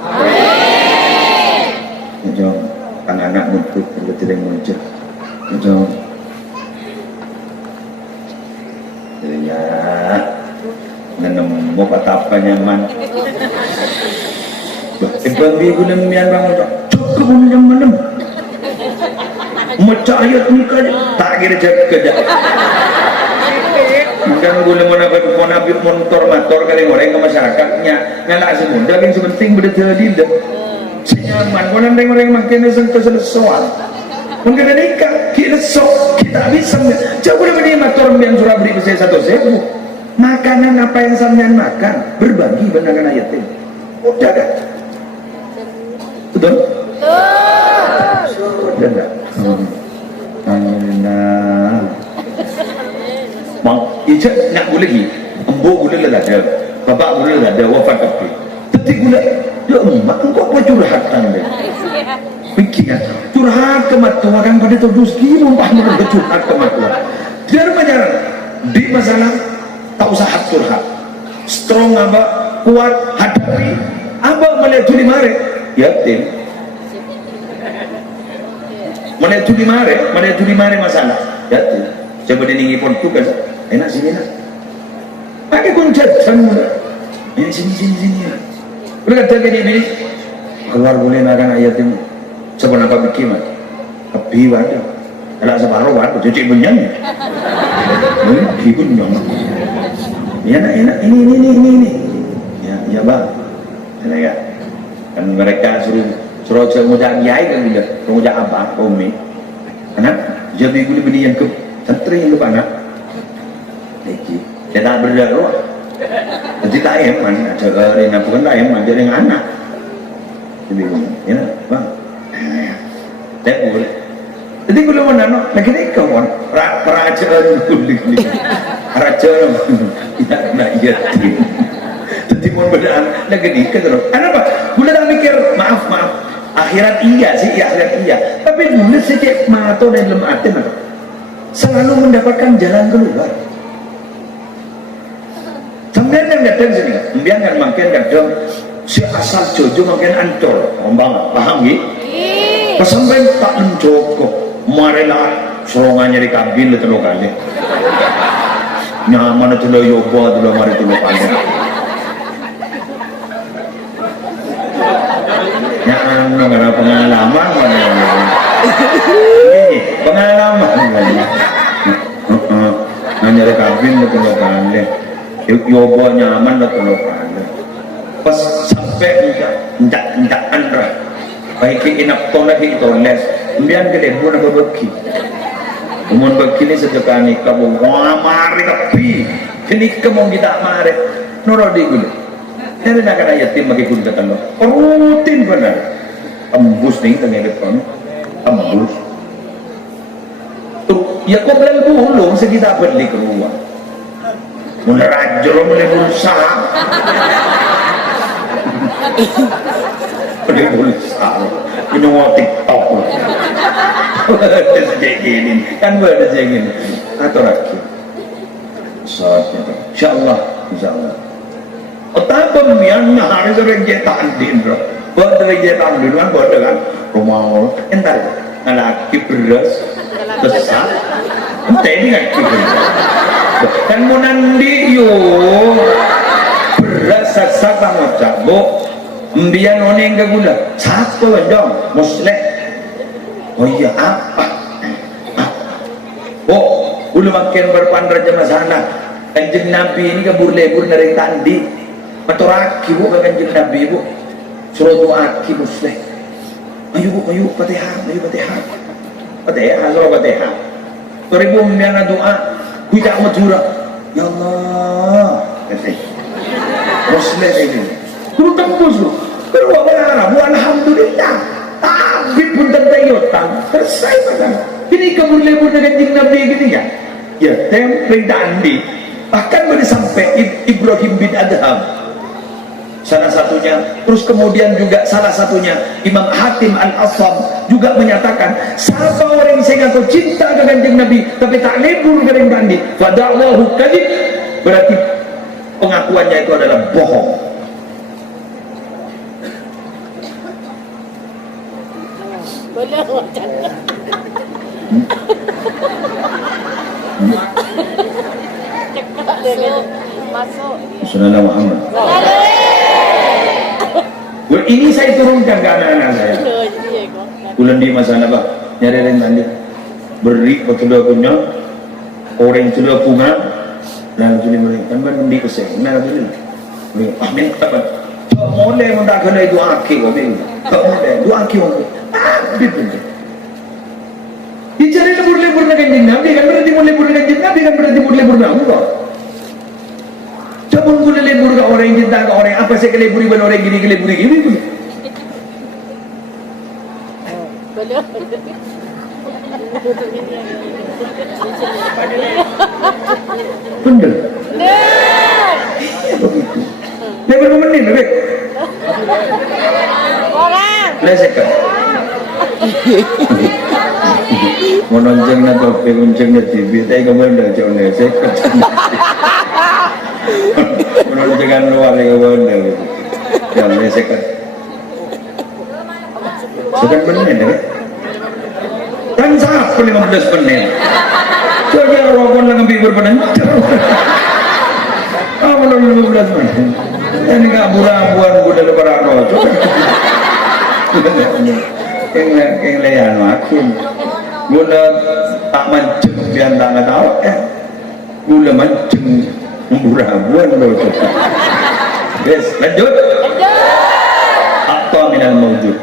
Jom, anak-anak untuk berketiring muncul. Jom, ya, nanam mau kata apa nyaman. Bagi guna mian bang udah cukup nyaman. Macam ayat ni kan tak kira kerja. Mungkin guna menabik motor kali orang ke masyarakatnya ngalah semua. Daging sepenting berdiri dah. Senyaman, kalau orang makin kesesuan mungkin ada ikan, kita bisa coba boleh motor yang surah beri saya 1.000 makanan apa yang sampean makan berbagi benar ayat ini udah kan? Betul? Sudah enggak? Mak, ijak nak boleh lagi embu boleh lah ada bapak boleh lah ada wafat tapi tetik boleh ya emak engkau apa curhatan deh pikirkan curhat ke matua kan pada terus mumpah mereka curhat ke matua dia menjarang di masalah tak usah curhat strong apa kuat hadapi apa melihat juli mare yatim melihat juli mare masalah yatim coba diningi pun tugas enak sini nak pakai kuncat ini sini udah kata ini keluar boleh makan ayat ini sebenarnya apa bikin mah tapi wadah ada separuh wadah cuci bunyinya ini ibun dong ya enak ini ya bang ya kan mereka suruh ngujak kiai kan juga ngujak apa umi anak jadi gue beli yang ke santri yang ke anak iki dia tak berdarah jadi tak eman ada rena bukan tak eman jadi yang anak jadi ya bang tak boleh Jadi kalau mana no, lagi ni kawan, kerajaan kulit ni, kerajaan tidak nak yatim. Jadi mau berdaan lagi ni kan terus. Kenapa? Gula dah mikir maaf, akhirat iya sih, akhirat iya. Tapi gula sejak mata dan dalam hati mana, selalu mendapatkan jalan keluar. Sampai kan datang sini, kemudian kan makin datang si asal jojo makin ancol, paham gitu? Sampai tak mencokok. Marilah serongannya di kabin le telo kali. Nyaman itu lo yoba dulu mari telo kali. Nyaman karena pengalaman mana? Pengalaman mana? Hanya di kabin le telo kali. Yoba nyaman le telo kali. Pas sampai enggak andra. Baik inap tolak itu les. Kemudian gede buat apa beki? Umum beki ni sejak ni kamu wah mari kapi, ini kamu kita mari. Noro di gula. Nanti nak kena yatim bagi gula kata lo. Rutin benar. Embus nih tengah depan. Embus. Tu ya kau belum bulung sekitar beli keluar. Mulai rajol mulai berusaha. Mulai berusaha. Ini mau TikTok. Ada sejak ini, kan ada sejak ini. Atau lagi, insyaallah. Otak pemian hari sering jetaan dindro, buat sering jetaan dindro kan buat dengan rumah entar, laki beras besar, entah ini kan kan mau nandi yo beras besar sama cabok. Mbian oneng ke gula, satu dong, muslim. Oh iya apa? Oh, gula makin berpandang jemaah sana. Kanjeng Nabi ini kabur-lebur dari tandi. Maturaki bu kanjeng Nabi bu. Suruh doa ki muslim. Ayo bu, ayo Fatihah, Fatihah, suruh Fatihah. Teribu mbian doa, kuita majura. Ya Allah, kasih. Muslim ini. Guru tembus lu, pero apa bu alhamdulillah, tapi pun tentayotang tersai pada. Ini kabur-lebur dengan jin Nabi gini ya, ya tempe dandi. Bahkan boleh sampai Ibrahim bin Adham, salah satunya. Terus kemudian juga salah satunya Imam Hatim Al-Asam juga menyatakan, siapa orang yang saya ngaku cinta dengan jin Nabi, tapi tak lebur dengan dandi, fada'wahu kadib, berarti pengakuannya itu adalah bohong. Boleh macam masuk. Saudara Muhammad. Ini saya turunkan ke anak-anak saya. Bulan di masalah pak, nyari yang tadi beri betul punya orang sudah bunga dan jadi mereka kan di keseng. Nah betul. Amin apa? Boleh mendakkan itu akhi kau bilang. Boleh dua akhi orang. Bicara lebur-lebur dengan jin Nabi kan berarti mau lebur dengan jin Nabi kan berarti mau lebur dengan Allah. Coba boleh lebur ke orang yang cinta ke orang apa saya keleburi dengan orang gini keleburi gini pun. Bener. Lebur berapa menit lebih? Orang. Lesekan. Menonjeng na topi kunceng na TV tayo kamanda jauh lesek menonjengan luar yang kamanda yang lesek kan sekian menit ya kan sah 15 menit jadi rokok lang ang bibir pa ng menurut 15 menit ini gak bulan-bulan gue dalam para rokok yang layan makin gula tak mancing dia tak tahu gula mancing murah-buan loh yes lanjut atau minal mawjud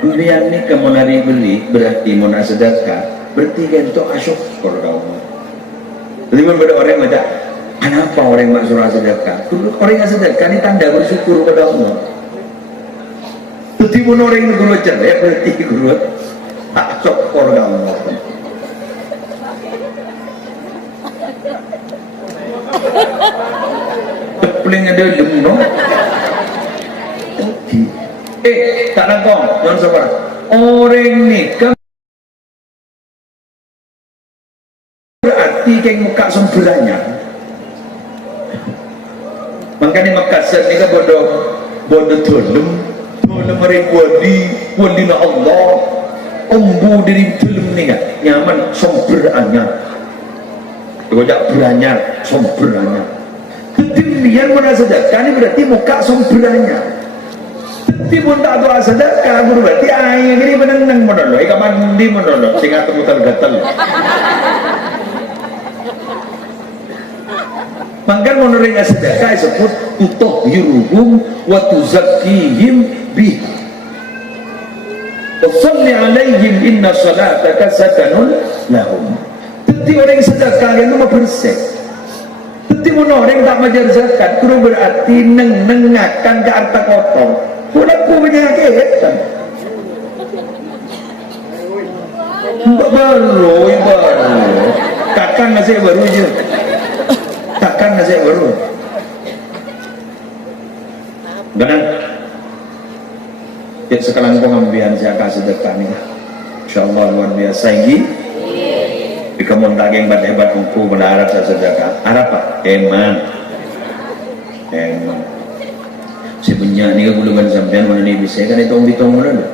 kemudian ni kamu nari beli berarti muna sedekah berarti kan itu asyukur kamu jadi berbeda orang macam kenapa orang yang surah sedekah orang yang sedekah ini tanda bersyukur kepada Allah. Jadi pun orang yang guru cerdas berarti guru cokor kamu. Tepling ada lemno. Tak nangkong, jangan sabar. Orang nikah berarti kayak muka sempuranya. Makanya makasar ni kan bodoh tolong mereka wali na Allah umbu diri tolong ni kan nyaman sempuranya. Tidak beranyar sempuranya. Ketinggian mana sedekah ni berarti muka sempuranya. Tapi pun tak doa sedekah berarti air ini menenang menolong, ikan mandi menolong, sehingga tergatal-gatal. Maka menurut sedekah disebut tutahhiruhum wa tuzakkihim bih. Wa shalli alaihim inna salataka sakanun lahum. Tapi orang sedekah yang itu bersih. Tapi orang tak mengajar zakat, itu berarti nengakan ke harta kotor. Aku penyakit baru takkan nasi baru je takkan nasi baru benar ya sekarang pengambilan zakat sedekah ni insyaallah luar biasa ini di kebun daging hebat buku berharap sedekah harap pak eman sebenarnya ni kalau belum sampai mana ni bisa kan hitung mana tu?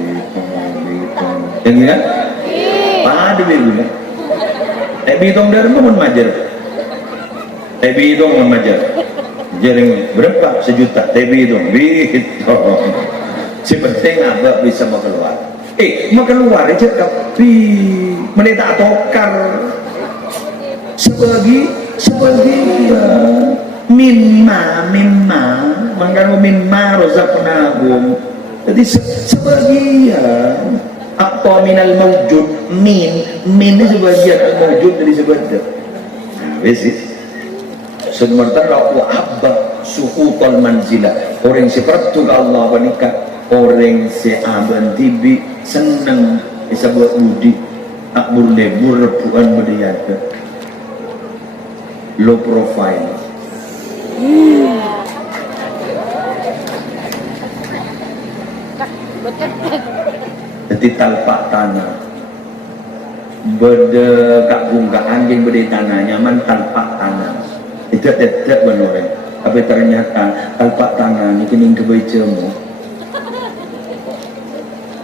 Hitung. Yang ni kan? Pada bila? Hitung dari mana pun majar. Hitung pun majar. Jaring berapa? 1 juta. Hitung. Si penting apa bisa mau keluar. Mau keluar aja tapi mereka tak tokar. Sebagian. Mimma mangkano mimma rozaqnahum. Jadi sebagian apa minal mawjud min ini sebagian al mawjud dari sebagian. Nah, wis semerta wa abba suqutal manzilah. Orang seperti Allah menikah, orang seaban tibi senang disebut budi akbur lebur rebuan berdiyada low profile. Jadi talpak tanah berdekak bungkaan yang berdek tanah nyaman talpak tanah tidak benar tapi ternyata talpak tanah ini kini kebacamu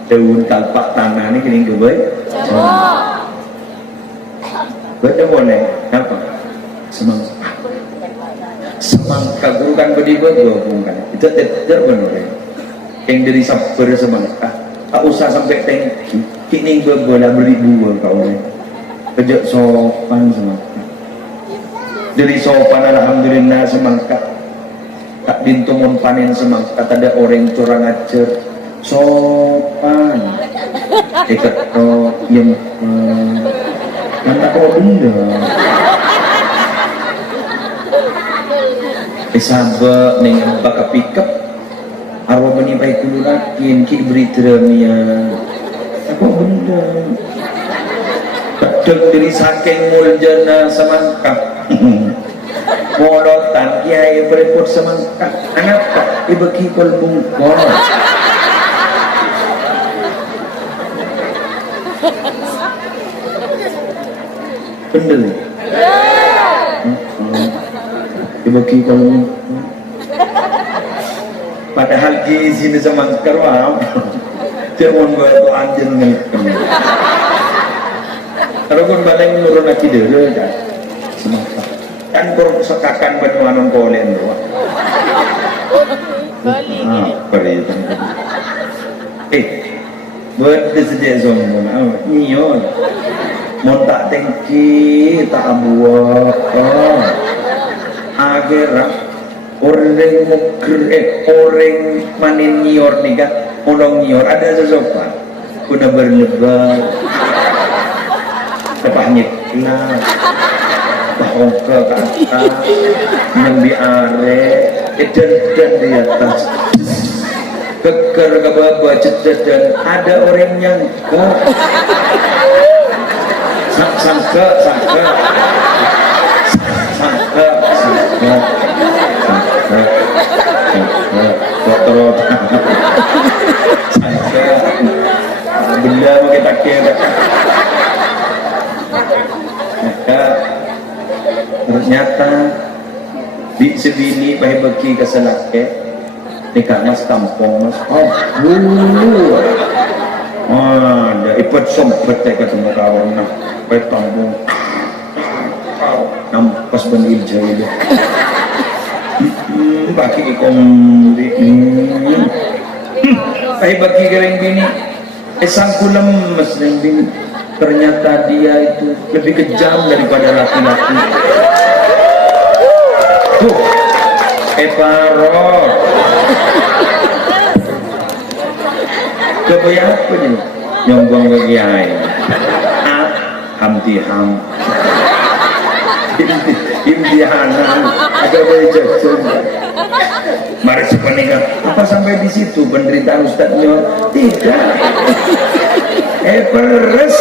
daun talpak tanah ini kini kebacamu betul boleh apa semangka guru kan berdibut gabungkan itu tidak benar yang dari sabar semangka tak usah sampai tengki kini bola beribu kau kejak sopan semangka dari sopan alhamdulillah semangka tak bintu panen semangka tak ada orang curang ajar sopan ikat yang kan tak kau benda sahabat ning baka pikap arwah menimpai kulurakin ki beri teramia apa benda kadang dari saking muljana semangka molotan kiai berepot semangka kenapa ibeki kolbungkol bener nih dibagi kalau padahal gizi ni sama kerwam dia mau buat tu anjir ni kalau pun balik menurun lagi dulu kan semangka kan korang sekakan benuan polen tu balik buat disediakan zombon niyon mau tak tengki tak buat akhirat orang mukir orang manin nyior nih kan orang nyior ada sesopan udah berlebar tepahnya nah bahongka ke atas yang di are dan di atas keker ke bawah cedet dan ada orang yang sangka kotor sangka benda mau kita kira ternyata di sebini pakai bagi keselake dekat mas kampung mas dulu ada ipet sempet ketemu kawan nah petambung nampas benil jahil bagi ikom pakai bagi kering bini sangkulam mas bini ternyata dia itu lebih kejam daripada laki-laki tuh parot kebayang apa nih nyombong ke kiai hamtiham imtihanan ada jajan mari sepeningan apa sampai di situ penderitaan ustadznya tidak peres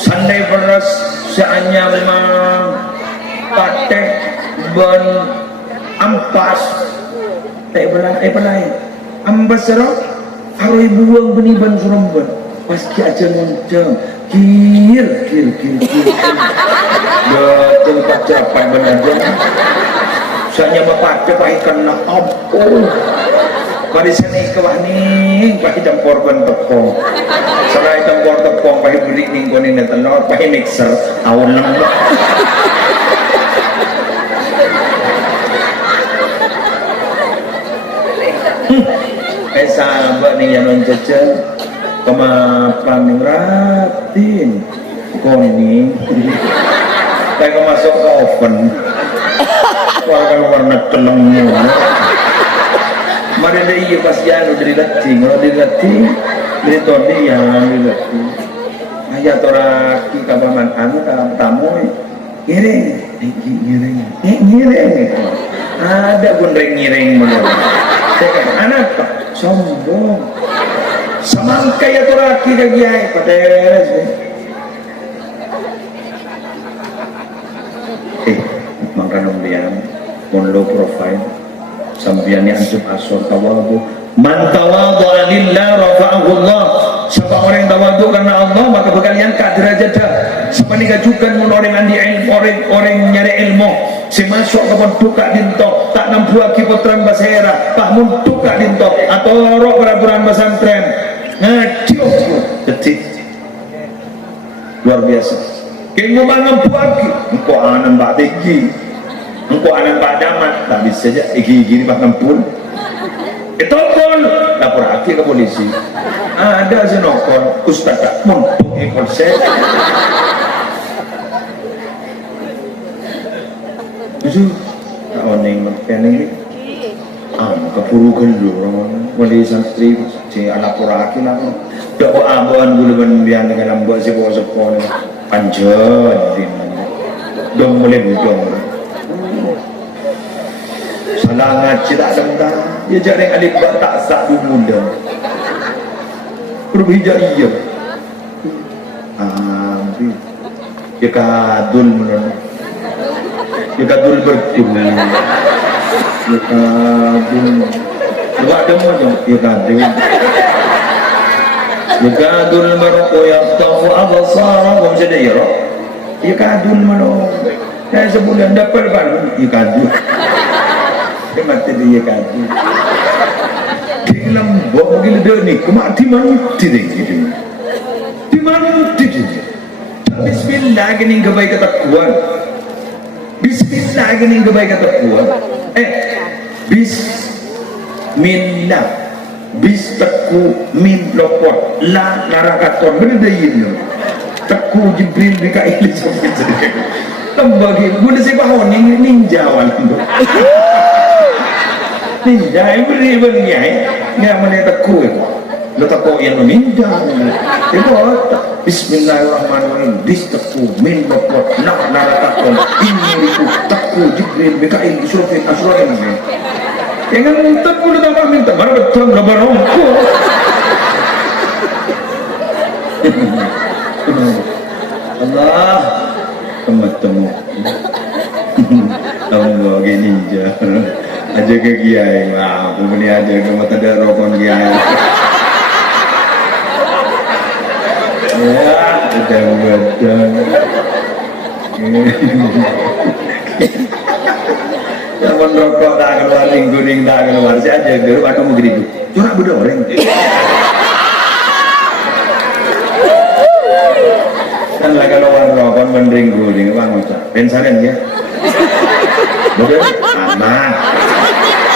sandai peres seanya memang pateh ben ampas pelai ampas serok harus buang beniban suremban pasti aja ngonceng kir betul pacapan benaja saya bapak pakai kena ampun mari sini kewah nih pakai campur ban tepung serai campur tepung pakai beli ning kuning dan telur pakai mixer awal lembek sahabat nih yang mencecer kemapan yang ratin koni kayak masuk ke oven warna telengnya mari deh iya pas janu dari leting kalau dari leting dari todi yang dari leting ayat toraki kabaman anu tamu ngiring ada gunreng ngiring menurut anak sombong semangka ya toraki kagiai pates mangkanong diam on low profile sambiannya anjub asor tawadu man tawadu lillah rafa'ahu Allah siapa orang yang tawadu karena Allah maka bakal diangkat derajatnya siapa digajukan orang andi ilmu orang nyari ilmu si masuk ke duka dinto tak nampuaki putran basera tak muntuka dinto atau lorok peraturan pesantren ngacium detik luar biasa kini mangan puaki engkau anan pak tinggi engkau anan pak damat tak bisa saja gini pak ngempul itu pun lapor hati ke polisi ada senokon ustaz tak muntuk polsek itu tak oning makan ini kepuru gelur wali santri si lapor hati lah dak abuan guluban biang dengan ambak sepo-sepo panjat dong mulai dong salah ngaji tak dengar dia jaring alif ba tak sak dulu dah berbijak iya dia kadul menurut dia kadul berkul dia kadul luar demo dong dia kadul yakadul mar'u yaqtafu absarahum sadayra yakadul mar'u ya sebulan dapat baru yakadul dia mati dia yakadul di lambok gila dia ni kemati mati dia gitu di mati dia bismillah gini gabai kata kuat bismillah gini gabai kata kuat bismillah bis teku min lopot la narakaton bener yin teku Jibril Mikail sampai jadi tembagi guna si bahon ini ninja walau ninja yang beri berniai nggak mana teku lo teku yang ninja itu bismillahirrahmanirrahim bis teku min lopot la narakaton ini itu teku Jibril Mikail surfin asroin Jangan nguntut pun tambah minta, baru betul, baru rongko. Allah, temu-temu. Allah gini aja. Aja ke kiai, wah, aku beli aja ke mata ada rokok kiai. Ya, udah Jangan rokok tak keluar, guring tak keluar saja. Baru aku mau gini, curang budak orang. Kan lah kalau rokok mending guring, bang macam pensaran ya. Betul, aman.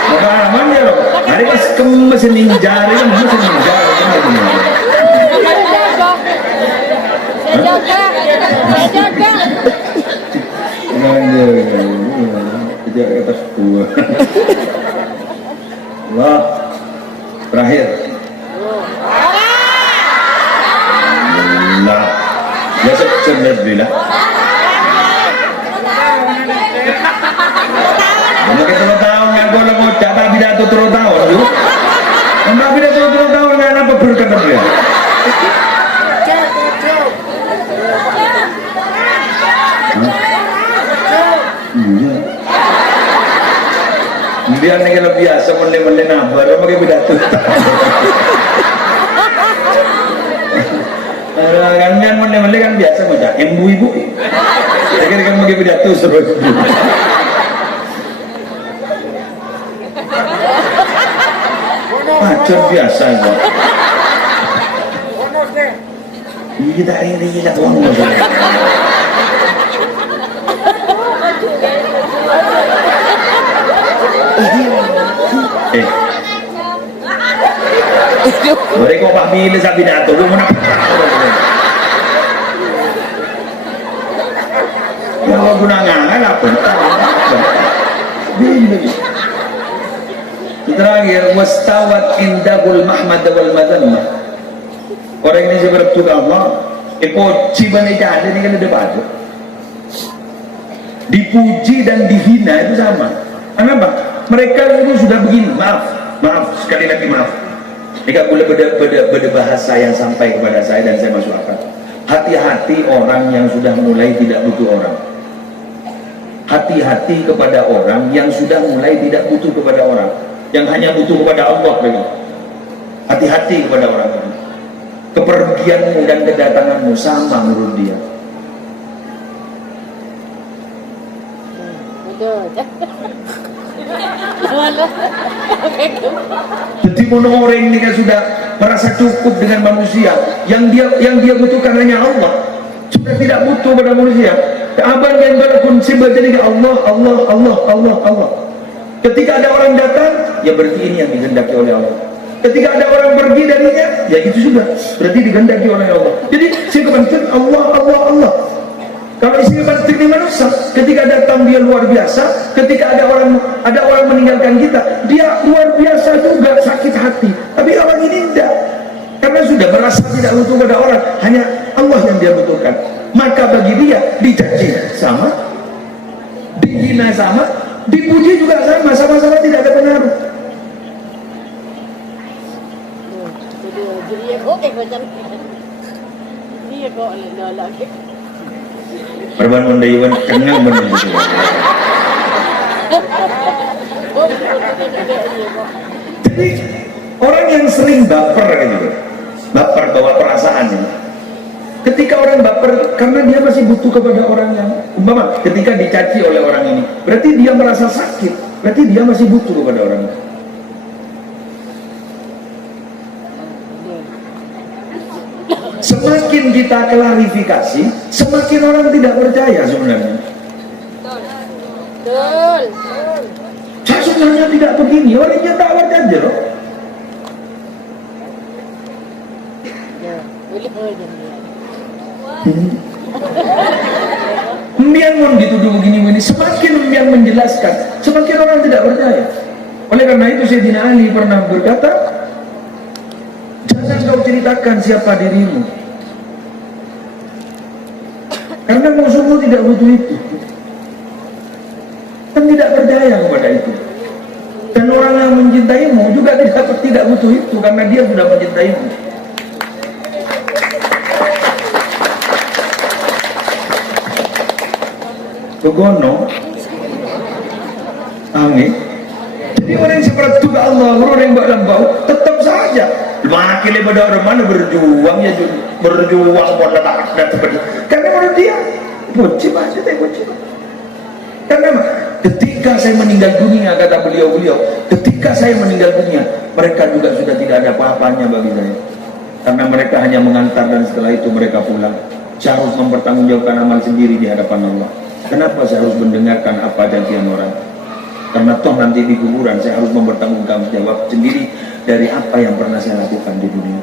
Maka aman ya loh. Hari pas mesin ninja, hari kan mesin ninja, Saya jaga. Saya jaga. Tidak atas gua. Wah, terakhir. Nah, biasa cendet bila. Mungkin terus tahun yang gua mau cakap pidato terus tahun tu. Entah pidato terus tahun yang apa berkata dia. Iya. Biar nih kalau biasa mende nabar, pakai pidato. Kan mende kan biasa macam ibu. Jadi kan pakai pidato seru. Macam biasa aja. Iya tak ini tak uang. Boleh kau pak pilih sapi dato, lu mana? Kalau guna ngangan apa? Terakhir, wastawat indahul mahmad wal madamah. Orang ini seperti Allah, ipoci bani jadi ini kan ada baju. Dipuji dan dihina itu sama. Kenapa? Mereka itu sudah begini, maaf, sekali lagi maaf. Jika boleh beda bahasa yang sampai kepada saya dan saya masuk akal. Hati-hati orang yang sudah mulai tidak butuh orang. Hati-hati kepada orang yang sudah mulai tidak butuh kepada orang, yang hanya butuh kepada Allah. Hati-hati kepada orang ini. Kepergianmu dan kedatanganmu sama menurut dia. Jadi orang ini kan sudah merasa cukup dengan manusia, yang dia butuhkan hanya Allah, sudah tidak butuh pada manusia. Abang yang berkun jadi Allah. Ketika ada orang datang, ya berarti ini yang dihendaki oleh Allah. Ketika ada orang pergi darinya, ya itu sudah berarti dihendaki oleh Allah. Jadi saya kepenting Allah. Kalau isi penting di manusia, ketika datang dia luar biasa. Ketika ada orang meninggalkan kita, dia luar biasa juga sakit hati. Tapi orang ini tidak, karena sudah merasa tidak butuh pada orang, hanya Allah yang dia butuhkan. Maka bagi dia dicaci sama, dihina sama, dipuji juga sama-sama tidak ada pengaruh. Dia kok macam dia kok lagi. Perban mendayuan kenang menunjuk. Jadi orang yang sering baper gitu, baper bawa perasaan ini. Ketika orang baper karena dia masih butuh kepada orang yang umpama ketika dicaci oleh orang ini, berarti dia merasa sakit, berarti dia masih butuh kepada orang ini. Semakin kita klarifikasi, semakin orang tidak percaya sebenarnya. Betul. Saya sebenarnya tidak begini, orangnya tak percaya loh. Ya, boleh aja. Mbian mau dituduh begini-begini, semakin Mbian menjelaskan, semakin orang tidak percaya. Oleh karena itu Sayyidina Ali pernah berkata, jangan kau ceritakan siapa dirimu, karena musuhmu tidak butuh itu dan tidak percaya kepada itu. Dan Dan orang yang mencintaimu juga tidak butuh itu, karena dia sudah mencintaimu. Begono, amin. Jadi orang yang seperti itu Allah, orang yang lembau, tetap saja. Makin daripada orang mana berjuang ya, berjuang buat letak dan seperti. Karena menurut dia, bocil aja, bocil. Karena ketika saya meninggal dunia, kata beliau, ketika saya meninggal dunia, mereka juga sudah tidak ada apa-apanya bagi saya. Karena mereka hanya mengantar dan setelah itu mereka pulang. Saya harus mempertanggungjawabkan amal sendiri di hadapan Allah. Kenapa saya harus mendengarkan apa janjian orang? Karena toh nanti di kuburan saya harus mempertanggungjawab sendiri dari apa yang pernah saya lakukan di dunia.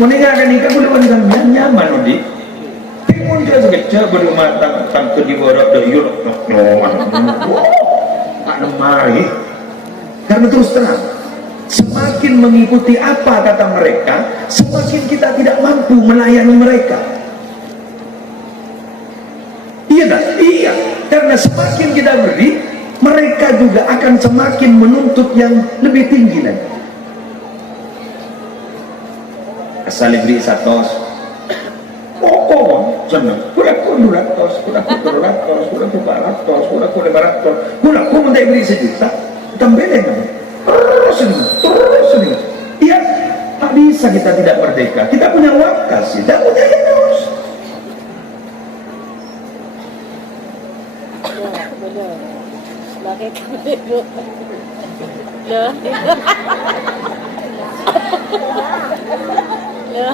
Meninggalkan nikah boleh meninggalkan nyaman, Odi. Timun dia sekecil berumah tangga di bawah dah yuk, mari. Karena terus terang, semakin mengikuti apa kata mereka, semakin kita tidak mampu melayani mereka. Iya tak? Iya. Karena semakin kita beri, mereka juga akan semakin menuntut yang lebih tinggi lagi. Asal beri 100 pokok senang kulaku 200 kulaku 300 kulaku 400 kulaku 500 kulaku minta beri 1 juta tambahnya terus ini iya, tak bisa kita tidak merdeka. Kita punya wakas, kita punya hidup. Benar. Lagi kami itu. Ya. Ya.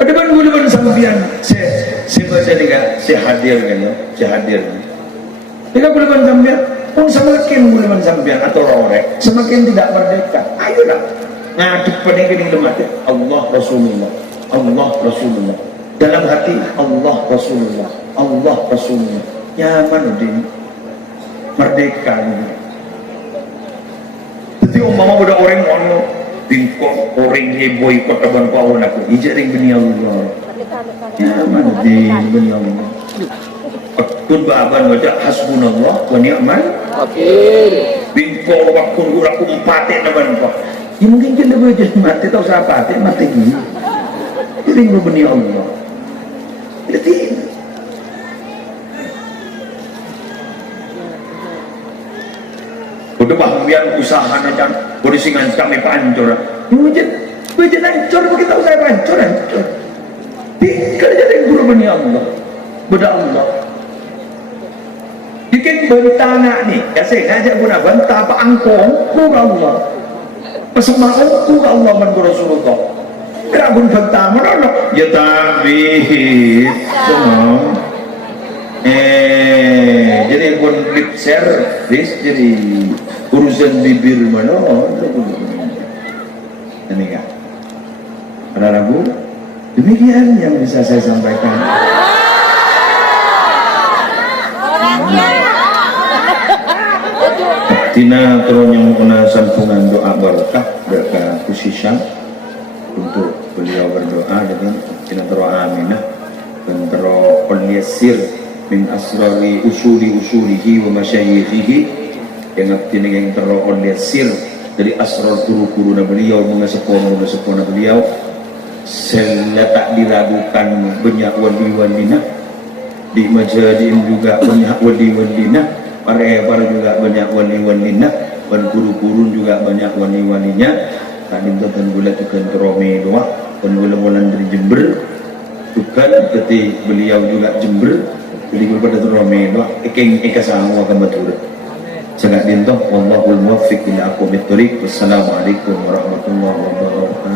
Ada kan bulan sampian saya baca juga, saya hadir kan ya, saya hadir. Jika bulan sampian pun semakin bulan sampian atau orek semakin tidak merdeka. Ayolah ngadep pada kini lemah Allah Rasulullah, Allah Rasulullah. Dalam hati Allah Rasulullah, Allah Rasulullah. Nyaman udah merdeka. Jadi umpama udah orang ngono bingkok orang heboh ikut teman kawan aku ijaring beni Allah. Nyaman di beni Allah. Kun baban wajah hasbunallah wa ni'mal wakil. Bingkok waktu aku empate teman kau. Ya mungkin kita boleh mati tahu siapa mati gini. Iring beni Allah. Jadi udah bahmian usaha najan berisingan kami pancur hujan hancur kita usaha pancur tinggal jadi guru bani Allah beda Allah bikin bentana nih ya saya ngajak guna bentah apa angkong guru Allah pesemah guru Allah man Rasulullah kerabun bentah mana ya tapi semua jadi pun lip service jadi urusan bibir mana ini kan para rabu demikian yang bisa saya sampaikan. Tina terus yang kena santungan doa barokah berkah khususnya untuk beliau berdoa dengan tina terus aminah dan terus penyesir min asrari usulihi wa masyayikhihi yang artinya yang terorganisir dari asrar guru-guru beliau mengesepon beliau sehingga tak diragukan banyak wali-walina di majadiin juga banyak wali-walina para juga banyak wali-walina dan guru-guru juga banyak wali-walinya tadi dan gula tukan terome doa dan gula-gulan dari Jember tukan ketika beliau juga Jember beli berbeda terome doa ekasang wa kamatur sangat dintoh wallahul muwaffiq ila aqwamit thoriq. Wassalamualaikum warahmatullahi wabarakatuh.